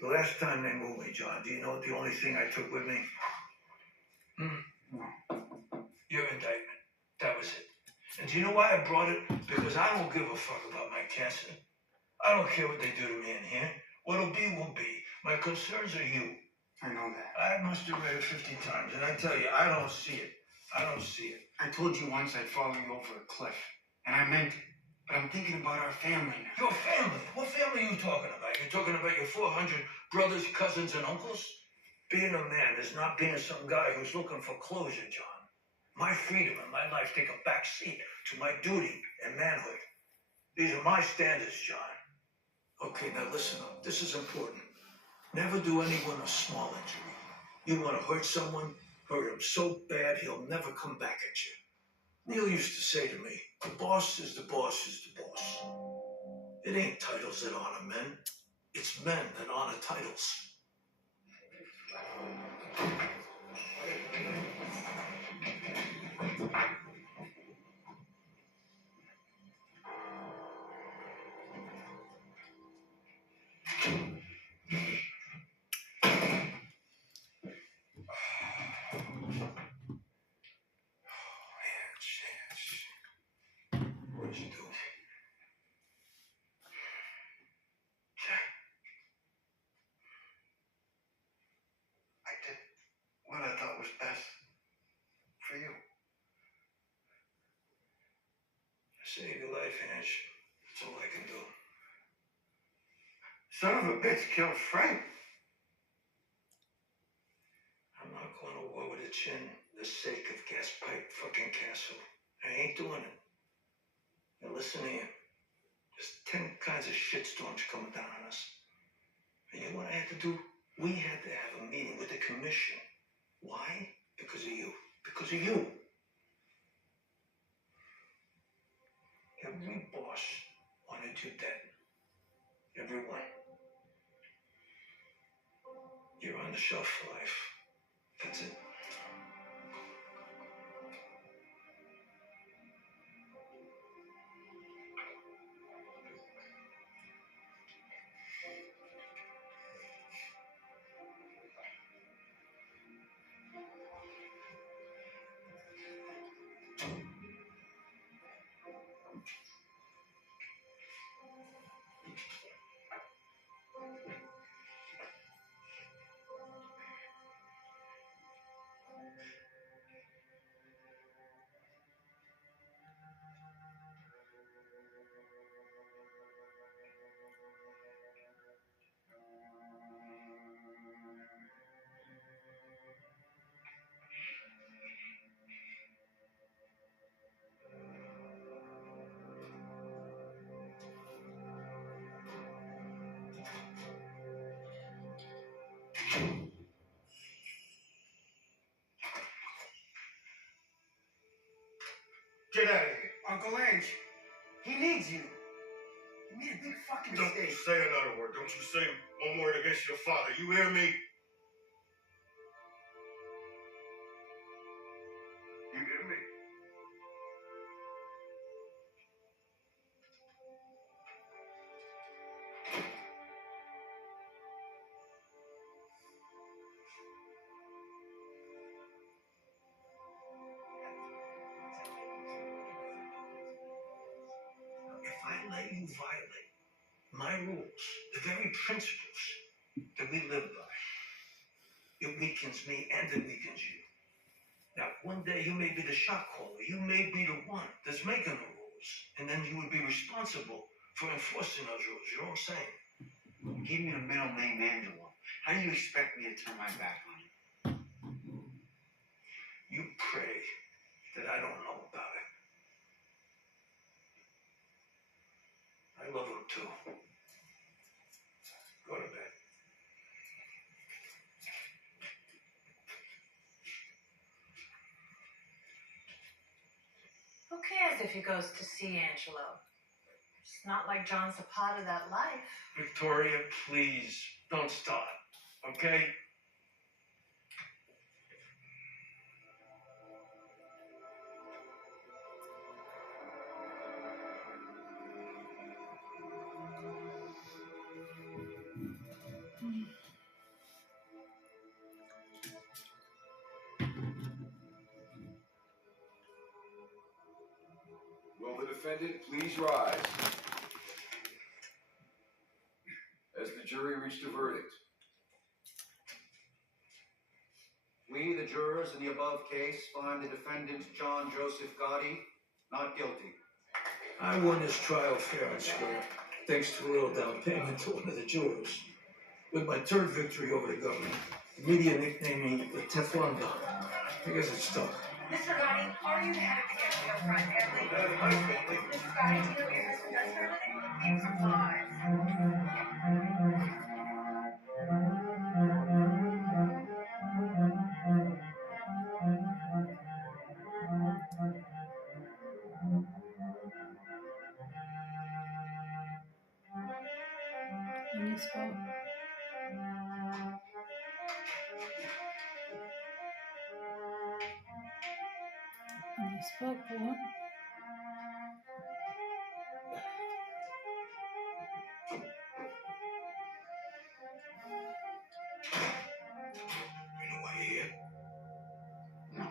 The last time they moved me, John, do you know what the only thing I took with me? Your indictment. That was it. And do you know why I brought it? Because I don't give a fuck about my cancer. I don't care what they do to me in here. What'll be will be. My concerns are you. I know that. I must have read it 50 times, and I tell you, I don't see it. I don't see it. I told you once I'd follow you over a cliff, and I meant it. But I'm thinking about our family now. Your family? What family are you talking about? You're talking about your 400 brothers, cousins, and uncles? Being a man is not being some guy who's looking for closure, John. My freedom and my life take a back seat to my duty and manhood. These are my standards, John. Okay, now listen up. This is important. Never do anyone a small injury. You want to hurt someone, hurt him so bad he'll never come back at you. Neil used to say to me, the boss is the boss is the boss. It ain't titles that honor men. It's men that honor titles. What did you do? I did what I thought was best for you. Save your life, Ange. That's all I can do. Son of a bitch killed Frank. I'm not going to war with a chin the sake of gas pipe fucking castle. I ain't doing it. Now listen here. There's 10 kinds of shitstorms coming down on us. And you know what I had to do? We had to have a meeting with the commission. Why? Because of you. Because of you. Every boss wanted you dead. Everyone. You're on the shelf for life. That's it. Get out of here. Uncle Ange, he needs you. You made a big fucking Don't mistake. say another word. Don't you say one word against your father. You hear me? You hear me? If I let you violate my rules, the very principles that we live by, it weakens me and it weakens you. Now, one day you may be the shot caller. You may be the one that's making the rules. And then you would be responsible for enforcing those rules. You know what I'm saying? You gave me the middle name manual. How do you expect me to turn my back on it? You pray that I don't know about it. I love him too. Go to bed. Who cares if he goes to see Angelo? It's not like John's a part of that life. Victoria, please, don't start, okay? Will the defendant please rise? As the jury reached a verdict. We, the jurors in the above case, find the defendant, John Joseph Gotti, not guilty. I won this trial fair and square, thanks to a little down payment to one of the jurors. With my third victory over the government, the media nicknamed me the Teflon Don. I guess it stuck. Mr. Gotti, are you the head of the Angelo crime family? That is my family. Mr. Gotti, do you know what your husband does for a living? He complies. When you spoke. When you spoke, boy. You know why you're here? No.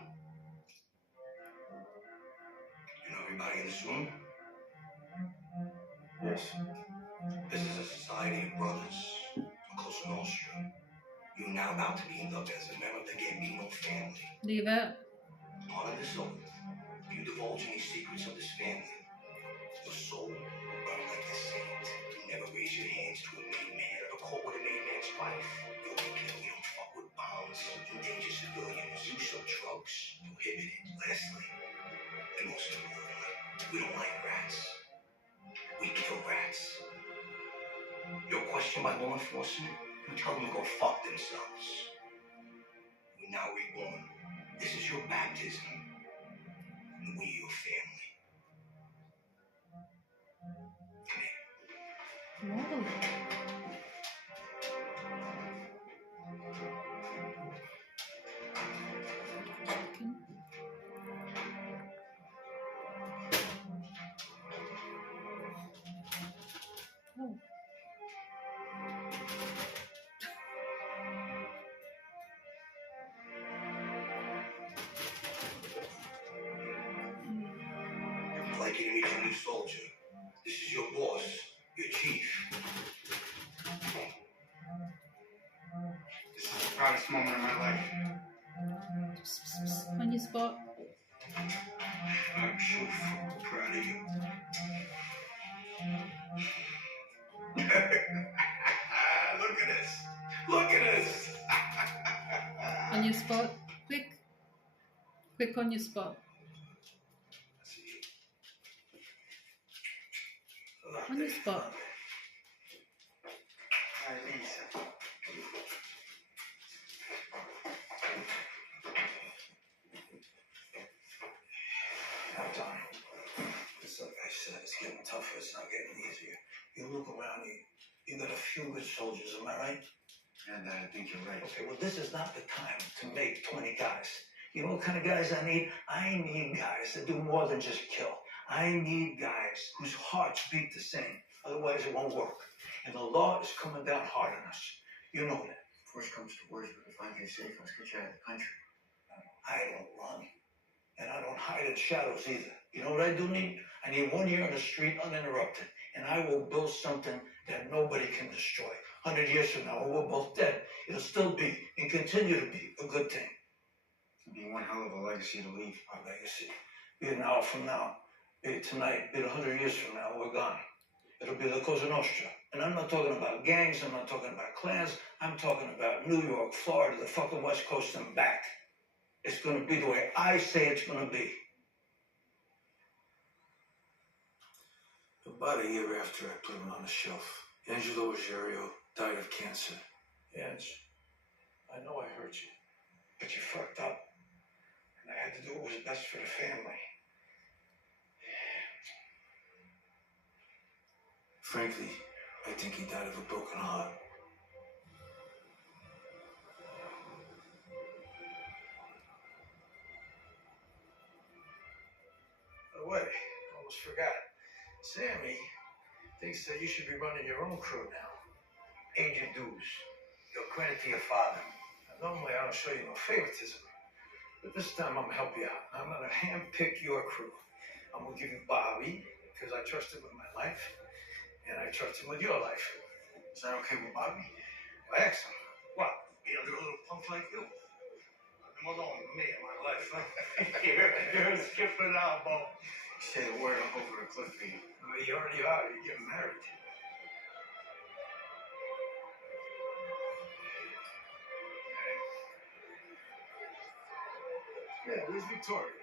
You know everybody in this room? Yes. This is a society of brothers, a Cosa Nostra. You're now about to be inducted as a member of the Gambino family. Leave it. Part of this oath, if you divulge any secrets of this family, your soul will burn like a saint. You never raise your hands to a made man. Ever caught with a made man's wife, you'll be killed. We don't fuck with bombs. Endanger civilians. You sell drugs, prohibited. Lastly, and most importantly, we don't like rats. We kill rats. Your question by law enforcement, you tell them to go fuck themselves. We're now reborn. This is your baptism. And we your family. Whoa. Oh. I'd like you to meet your new soldier. This is your boss, your chief. This is the proudest moment of my life. On your spot. I'm so fucking proud of you. Look at this. Look at this. On your spot. Quick. Quick on your spot. On your spot. Alright, Lisa. Now, Donnie, it's like I said, it's getting tougher, it's not getting easier. You look around, you got a few good soldiers, am I right? And I think you're right. Okay, well, this is not the time to make 20 guys. You know what kind of guys I need? I need guys that do more than just kill. I need guys whose hearts beat the same. Otherwise, it won't work. And the law is coming down hard on us. You know that. Worst comes to worst, but if I get safe, let's get you out of the country. I don't run. And I don't hide in shadows either. You know what I do need? I need 1 year on the street uninterrupted. And I will build something that nobody can destroy. 100 years from now, when we're both dead, it'll still be and continue to be a good thing. It'll be one hell of a legacy to leave. A legacy. Be an hour from now. Be it tonight. Be it 100 years from now. We're gone. It'll be the Cosa Nostra. And I'm not talking about gangs. I'm not talking about clans. I'm talking about New York, Florida, the fucking West Coast and back. It's going to be the way I say it's going to be. About a year after I put him on the shelf, Angelo Ruggiero died of cancer. Ange, I know I hurt you, but you fucked up. And I had to do what was best for the family. Frankly, I think he died of a broken heart. By the way, almost forgot. Sammy thinks that you should be running your own crew now. Paid your dues. Your credit to your father. Now, normally I don't show you no favoritism, but this time I'm gonna help you out. I'm gonna handpick your crew. I'm gonna give you Bobby, because I trust him with my life, and I trust him with your life. Is that okay with Bobby? Well, excellent. What? Be under a little punk like you? I'm alone with me and my life. You're skipping out, Bo. Say a word, I'll go over a cliff for you. Well, you already are. You're getting married. Yeah, where's Victoria?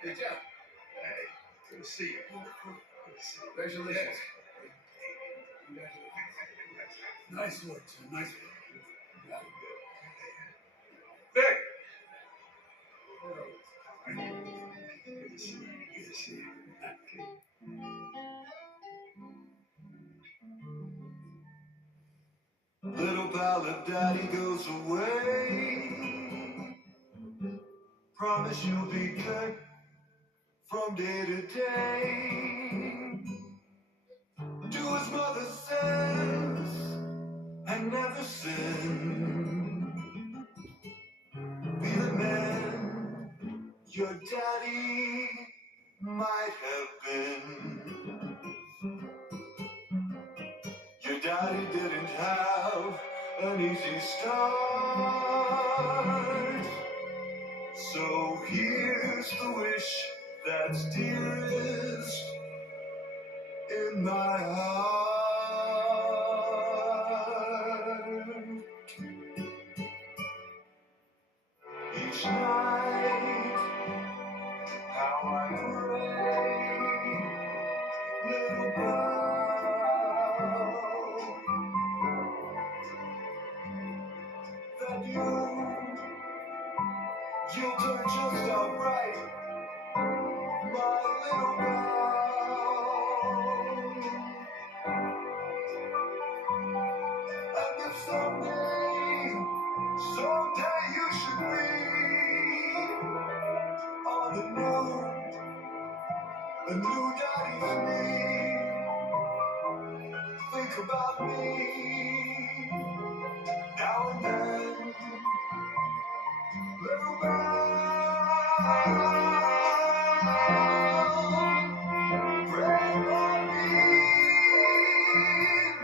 Hey, Jeff. Hey, good to see you. Good to see you. Congratulations. Nice work, sir. Nice work. Vic! Good to see you. Good to see you. Little pal of daddy goes away. Promise you'll be good from day to day. Do as mother says and never sin. Be the man your daddy might have been. Your daddy didn't have an easy start. So here's the wish that's dearest in my heart. each night. How I pray, little girl, that you'll turn just out right, my little girl. And if someday you should be on a new daddy's knee, think about me now and then, little girl. Pray for me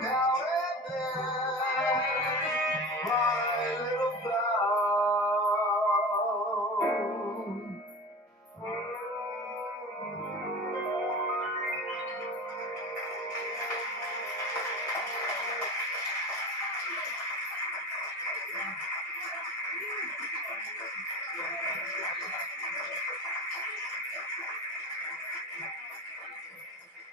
now and then, my little girl.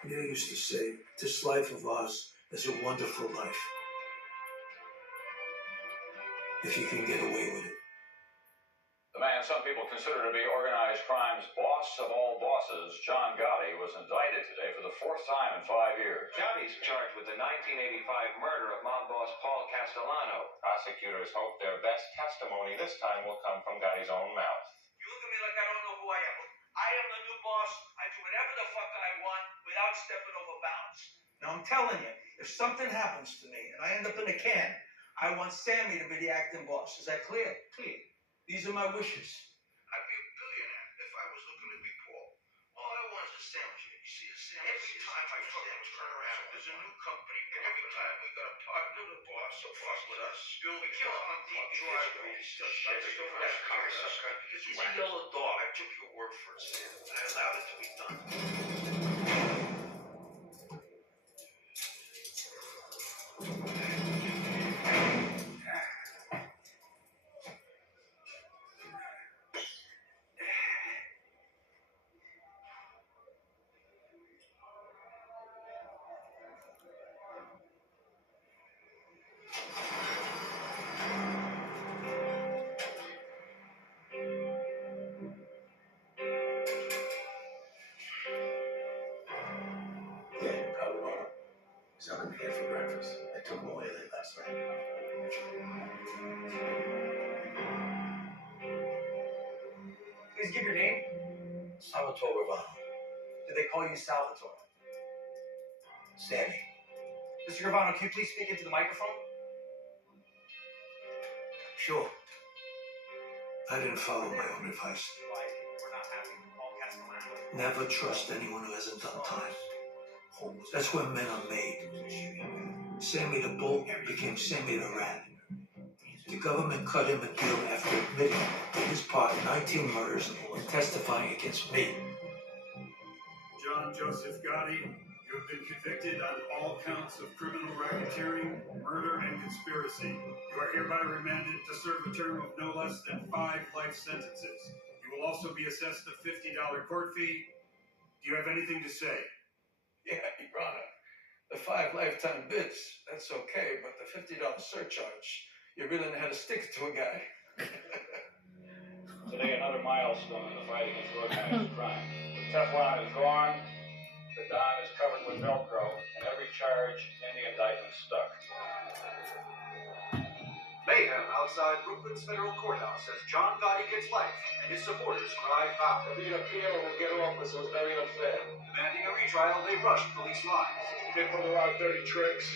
You used to say, this life of ours is a wonderful life. If you can get away with it. The man some people consider to be organized crime's boss of all bosses, John Gotti, was indicted today for the fourth time in 5 years. Gotti's charged with the 1985 murder of mob boss Paul Castellano. Prosecutors hope their best testimony this time will come from Gotti's own mouth. You look at me like I don't know who I am. I am the new boss. I do whatever the fuck I want without stepping over bounds. Now I'm telling you, if something happens to me and I end up in a can, I want Sammy to be the acting boss. Is that clear? Clear. These are my wishes. I'd be a billionaire if I was looking to be poor. All I want is a sandwich. You see, a sandwich. Every time I fucking turn around, there's a new company. And every time we got a partner, the boss, with us. We kill him on deep driveway. Just over that car sucker. He's a yellow dog. I took your word for it, Sam. I allowed it to be done. Yeah, you probably want him. He's up in here for breakfast. I took him away late last night. Please give your name. Salvatore Ravano. Do they call you Salvatore? Sammy. Mr. Gravano, can you please speak into the microphone? Sure. I didn't follow my own advice. Never trust anyone who hasn't done time. That's where men are made. Sammy the Bull became Sammy the Rat. The government cut him a deal after admitting his part in 19 murders and testifying against me. John Joseph Gotti, you have been convicted on all counts of criminal racketeering, murder, and conspiracy. You are hereby remanded to serve a term of no less than 5 life sentences. You will also be assessed a $50 court fee. Do you have anything to say? Yeah, Your Honor. The 5 lifetime bids, that's okay, but the $50 surcharge, you really know how to stick it to a guy. Today, another milestone in the fight against organized crime. The Teflon is gone, the Don is covered with Velcro, and every charge in the indictment stuck. Mayhem outside Brooklyn's federal courthouse as John Gotti gets life and his supporters cry foul. Being a piano will get off this was very unfair. Demanding a retrial, they rush police lines. They pulled around dirty tricks.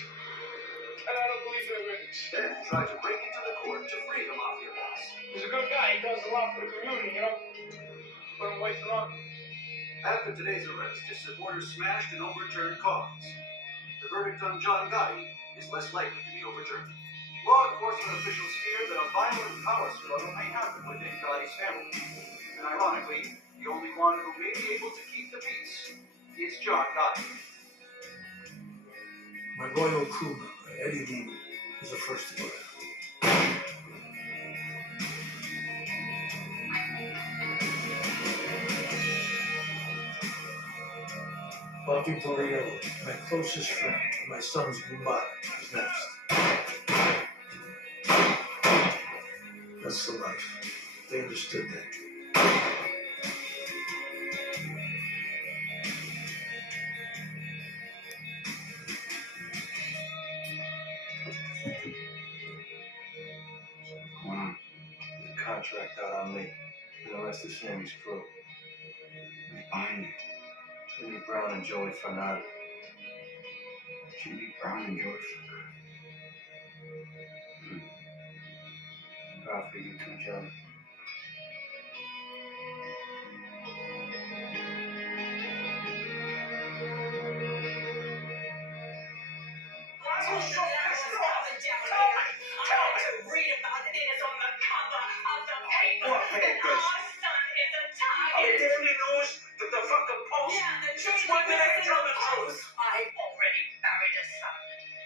And I don't believe they win. Then try to break into the court to free the mafia boss. He's a good guy. He does a lot for the community, you know? Put him wasting on. After today's arrest, his supporters smashed and overturned cars. The verdict on John Gotti is less likely to be overturned. Law enforcement officials fear that a violent power struggle may happen within Gotti's family. And ironically, the only one who may be able to keep the peace is John Gotti. My loyal crew member, Eddie Lehman, is the first to go down. Nothing to Maryam, my closest friend, and my son's Gumbar is next. That's the life. They understood that. Going on? There's a contract out on me and the rest of Sammy's crew. They buying you. Jimmy Brown and Joey Fernando. Jimmy Brown and George. Proud for you too, Johnny. I'm so pissed off. Tell me. To read about it. It is on the cover of the paper. What papers? Our son is a target. Oh, Daily News? The fucking Post? Yeah, the truth. What the hell? Tell the truth. I've already buried a son.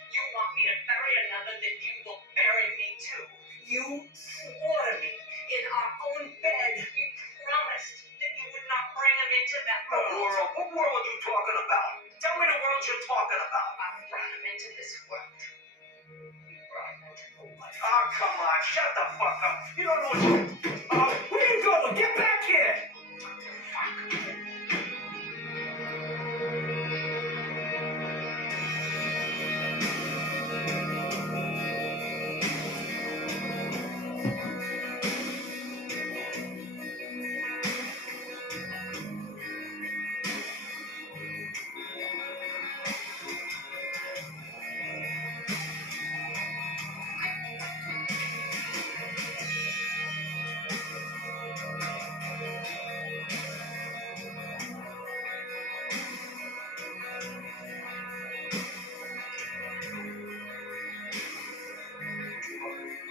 You want me to bury another, then you will bury me too. You swore to me in our own bed. You promised that you would not bring him into that What world. world? What world are you talking about? Tell me the world you're talking about. I brought him into this world. You brought him into the life. Oh, come on. Shut the fuck up. You don't know what you... where you going? Get back here.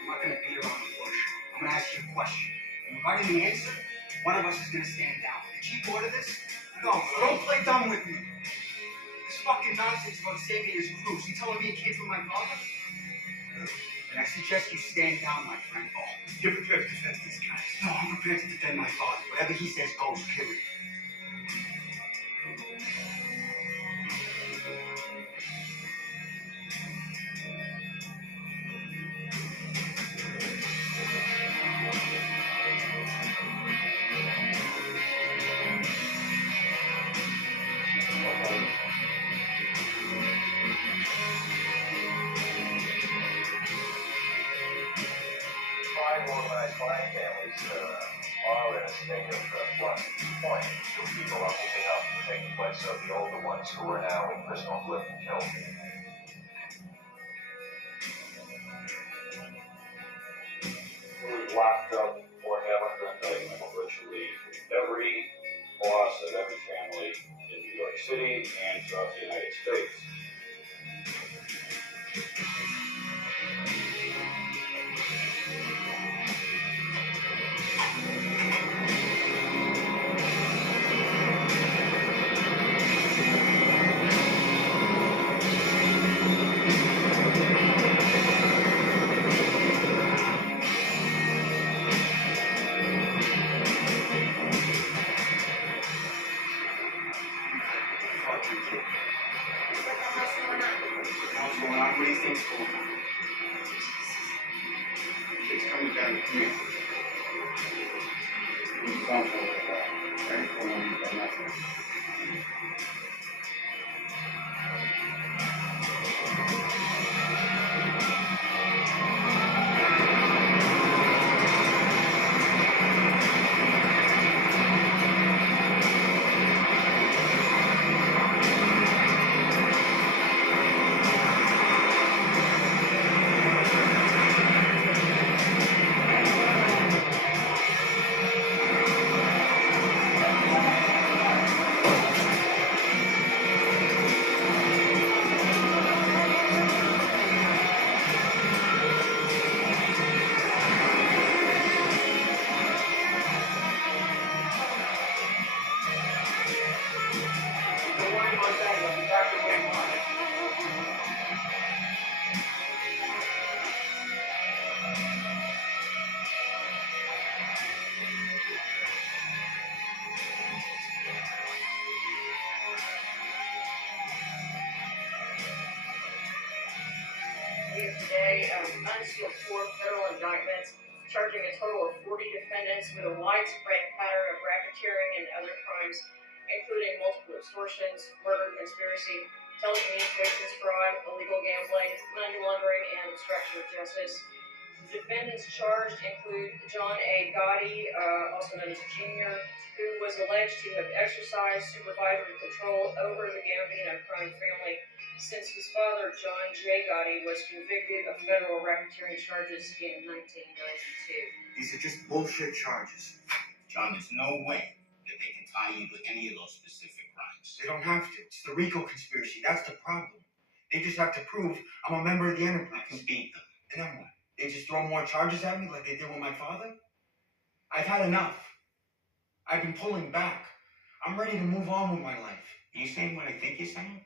I'm not gonna beat around the bush. I'm gonna ask you a question. And regarding the answer, one of us is gonna stand down. The chief order this? No, so don't play dumb with me. This fucking nonsense about saving his crew. So you telling me it came from my father? And I suggest you stand down, my friend. Oh, you're prepared to defend these guys. No, I'm prepared to defend my father. Whatever he says goes, period. Five organized crime families are in a state of flux at this point. New people are moving up to take the place of the older ones who are now in personal flip and killed. We're locked up or have under indictment virtually every boss of every family in New York City and throughout the United States. What's going on? What do you think's going on? It's coming down to me. He's gone for a little while. Ready for one, but nothing. review today unsealed 4 federal indictments charging a total of 40 defendants with a widespread pattern of racketeering and other crimes, including multiple extortions, murder, conspiracy, telecommunications fraud, illegal gambling, money laundering, and obstruction of justice. Defendants charged include John A. Gotti, also known as Jr., who was alleged to have exercised supervisory control over the Gambino crime family since his father, John J. Gotti, was convicted of federal racketeering charges in 1992. These are just bullshit charges. John, there's no way that they can tie you to any of those specific crimes. They don't have to. It's the RICO conspiracy. That's the problem. They just have to prove I'm a member of the enterprise. I can beat them. And then what? They just throw more charges at me like they did with my father? I've had enough. I've been pulling back. I'm ready to move on with my life. Are you saying what I think you're saying?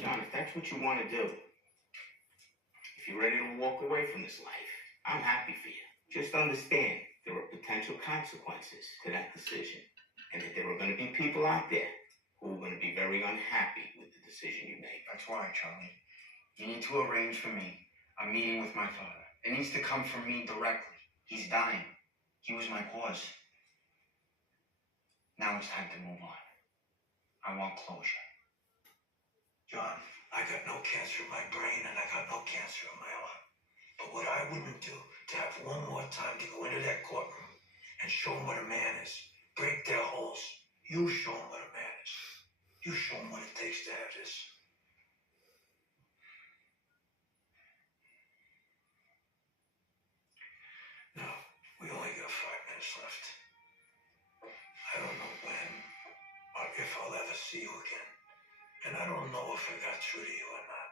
John, if that's what you want to do, if you're ready to walk away from this life, I'm happy for you. Just understand there are potential consequences to that decision, and that there are going to be people out there who are going to be very unhappy with the decision you make. That's why, Charlie. You need to arrange for me a meeting with my father. It needs to come from me directly. He's dying. He was my cause. Now it's time to move on. I want closure. John, I got no cancer in my brain and I got no cancer in my heart. But what I wouldn't do to have one more time to go into that courtroom and show them what a man is, break their holes. You show them what a man is. You show them what it takes to have this. No, we only got 5 minutes left. I don't know when or if I'll ever see you again. And I don't know if I got through to you or not.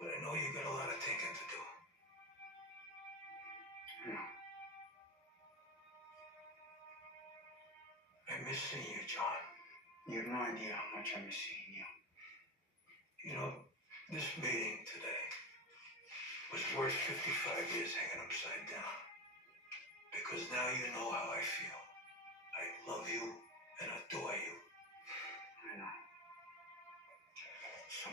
But I know you got a lot of thinking to do. Yeah. I miss seeing you, John. You have no idea how much I miss seeing you. You know, this meeting today was worth 55 years hanging upside down. Because now you know how I feel. I love you and adore you. I know. So,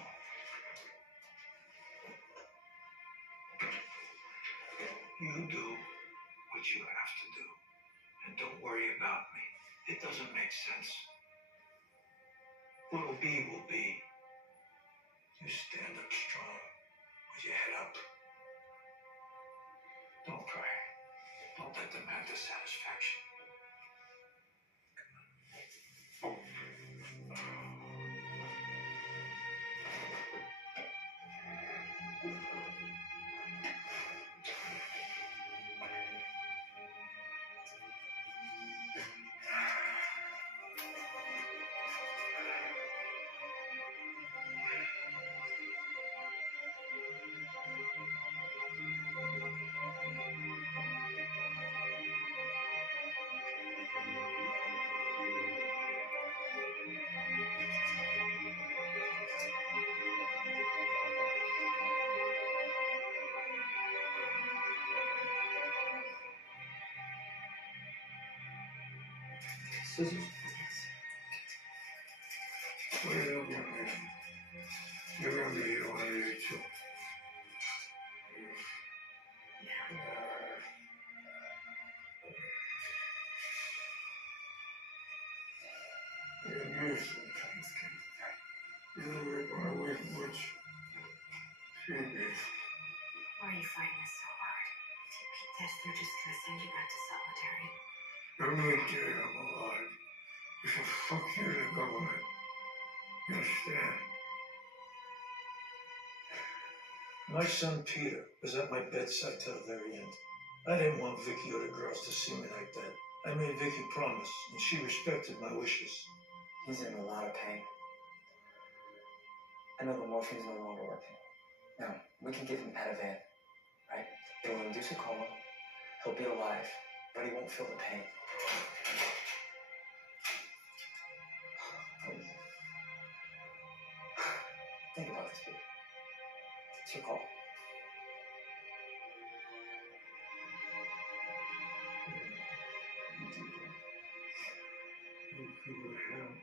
you do what you have to do. And don't worry about me. It doesn't make sense. What'll be will be. You stand up strong with your head up. Don't cry. Don't let them have the satisfaction. scissors. What are you doing, man? You're gonna be here one of you too. You're beautiful. You make my wife much. She is. Why are you fighting this so hard? If you beat this, they're just gonna send you back to solitary. I'm not dead, I'm alive. It's a fuck you to the government. You understand? My son Peter was at my bedside till the very end. I didn't want Vicky or the girls to see me like that. I made Vicky promise, and she respected my wishes. He's in a lot of pain. I know the morphine's no longer working. Now, we can give him Ativan, right? It will induce a coma. He'll be alive, but he won't feel the pain. Think about this, baby. It's your call. You could have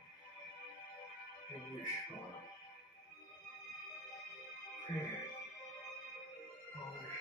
and wish for. Hey, always.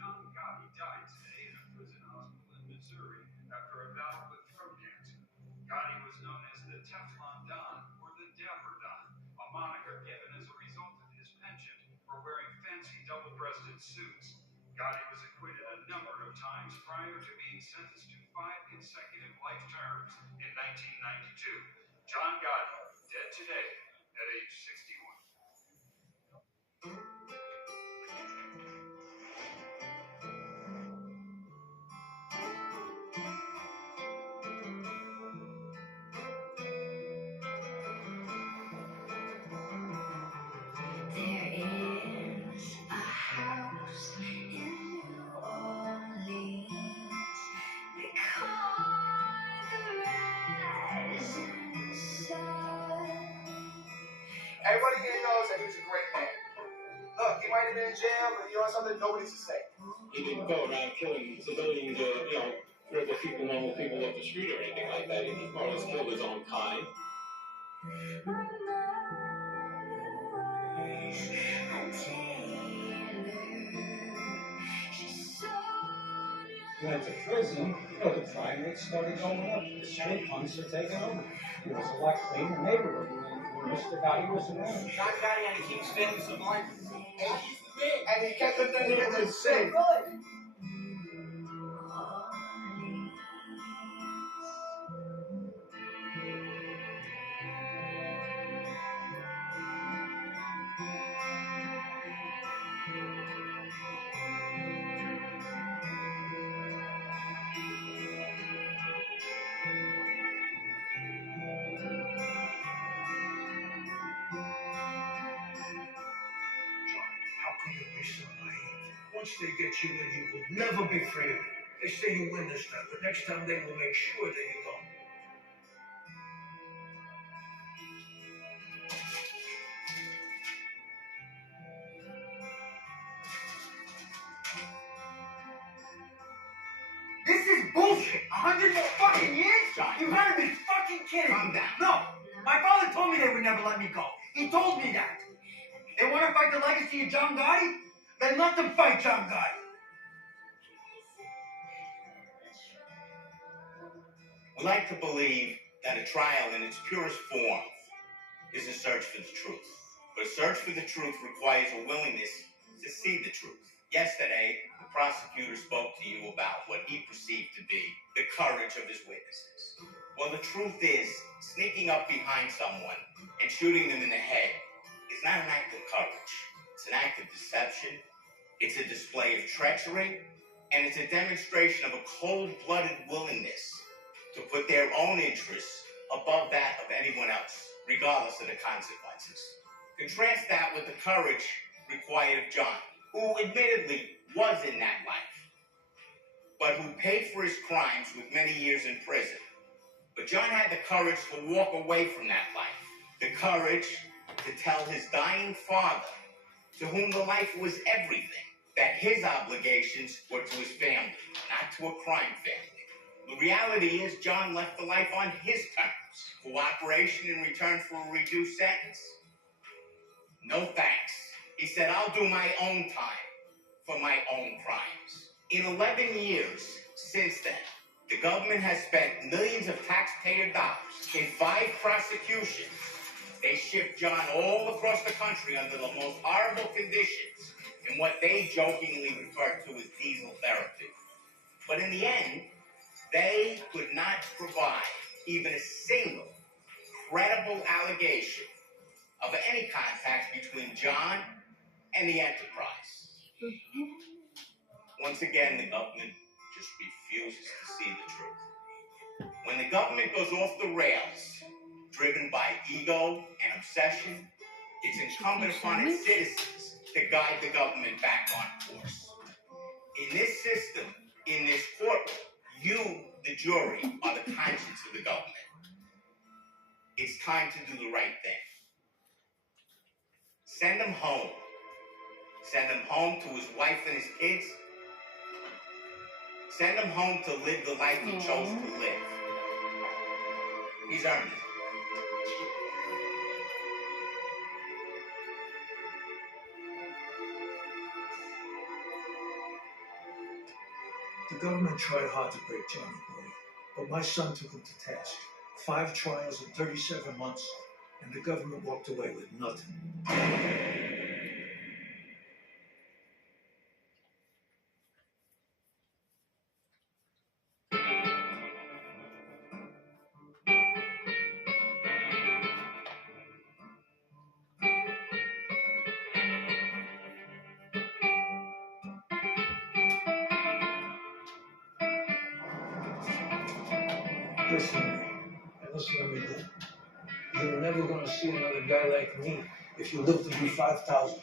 John Gotti died today in a prison hospital in Missouri after a battle with throat cancer. Gotti was known as the Teflon Don or the Dapper Don, a moniker given as a result of his penchant for wearing fancy double-breasted suits. Gotti was acquitted a number of times prior to being sentenced to 5 consecutive life terms in 1992. John Gotti, dead today at age 61. There is a house in New Orleans. They call it the Rising Sun. Everybody here knows that he was a great man. Look, he might have been in jail, but you know something? Nobody's to say. He didn't go around killing civilians, regular people, normal people off the street or anything like that. He more or less killed his own kind. Went to prison, the crime rate started going up. The street punks are taking over. It was a lot cleaner neighborhood when Mr. Gotti was around. John Gotti had to keep his family sublime. And he kept the neighborhood safe. How can you be so naive? Once they get you in, you will never be free. They say you win this time, but next time they will make sure that you don't. This is bullshit. 100 more fucking years? John, You gotta be fucking kidding calm me. down. No, my father told me they would never let me go. He told me that. They want to fight the legacy of John Gotti? Then let them fight John Gotti. I like to believe that a trial in its purest form is a search for the truth. But a search for the truth requires a willingness to see the truth. Yesterday, the prosecutor spoke to you about what he perceived to be the courage of his witnesses. Well, the truth is, sneaking up behind someone and shooting them in the head is not an act of courage. It's an act of deception. It's a display of treachery. And it's a demonstration of a cold-blooded willingness to put their own interests above that of anyone else, regardless of the consequences. Contrast that with the courage required of John, who admittedly was in that life, but who paid for his crimes with many years in prison. But John had the courage to walk away from that life, the courage to tell his dying father, to whom the life was everything, that his obligations were to his family, not to a crime family. The reality is John left the life on his terms. Cooperation in return for a reduced sentence? No thanks. He said, I'll do my own time for my own crimes. In 11 years since then, the government has spent millions of taxpayer dollars in 5 prosecutions. They shipped John all across the country under the most horrible conditions in what they jokingly refer to as diesel therapy. But in the end, they could not provide even a single credible allegation of any contact between John and the enterprise. Once again, the government just refuses to see the truth. When the government goes off the rails, driven by ego and obsession, it's incumbent upon its citizens to guide the government back on course. In this system, in this courtroom, you, the jury, are the conscience of the government. It's time to do the right thing. Send him home. Send him home to his wife and his kids. Send him home to live the life he chose to live. He's earned it. The government tried hard to break Johnny Gotti, but my son took him to task. 5 trials in 37 months, and the government walked away with nothing. Listen to me, and listen to me good. You're never going to see another guy like me if you live to be 5,000.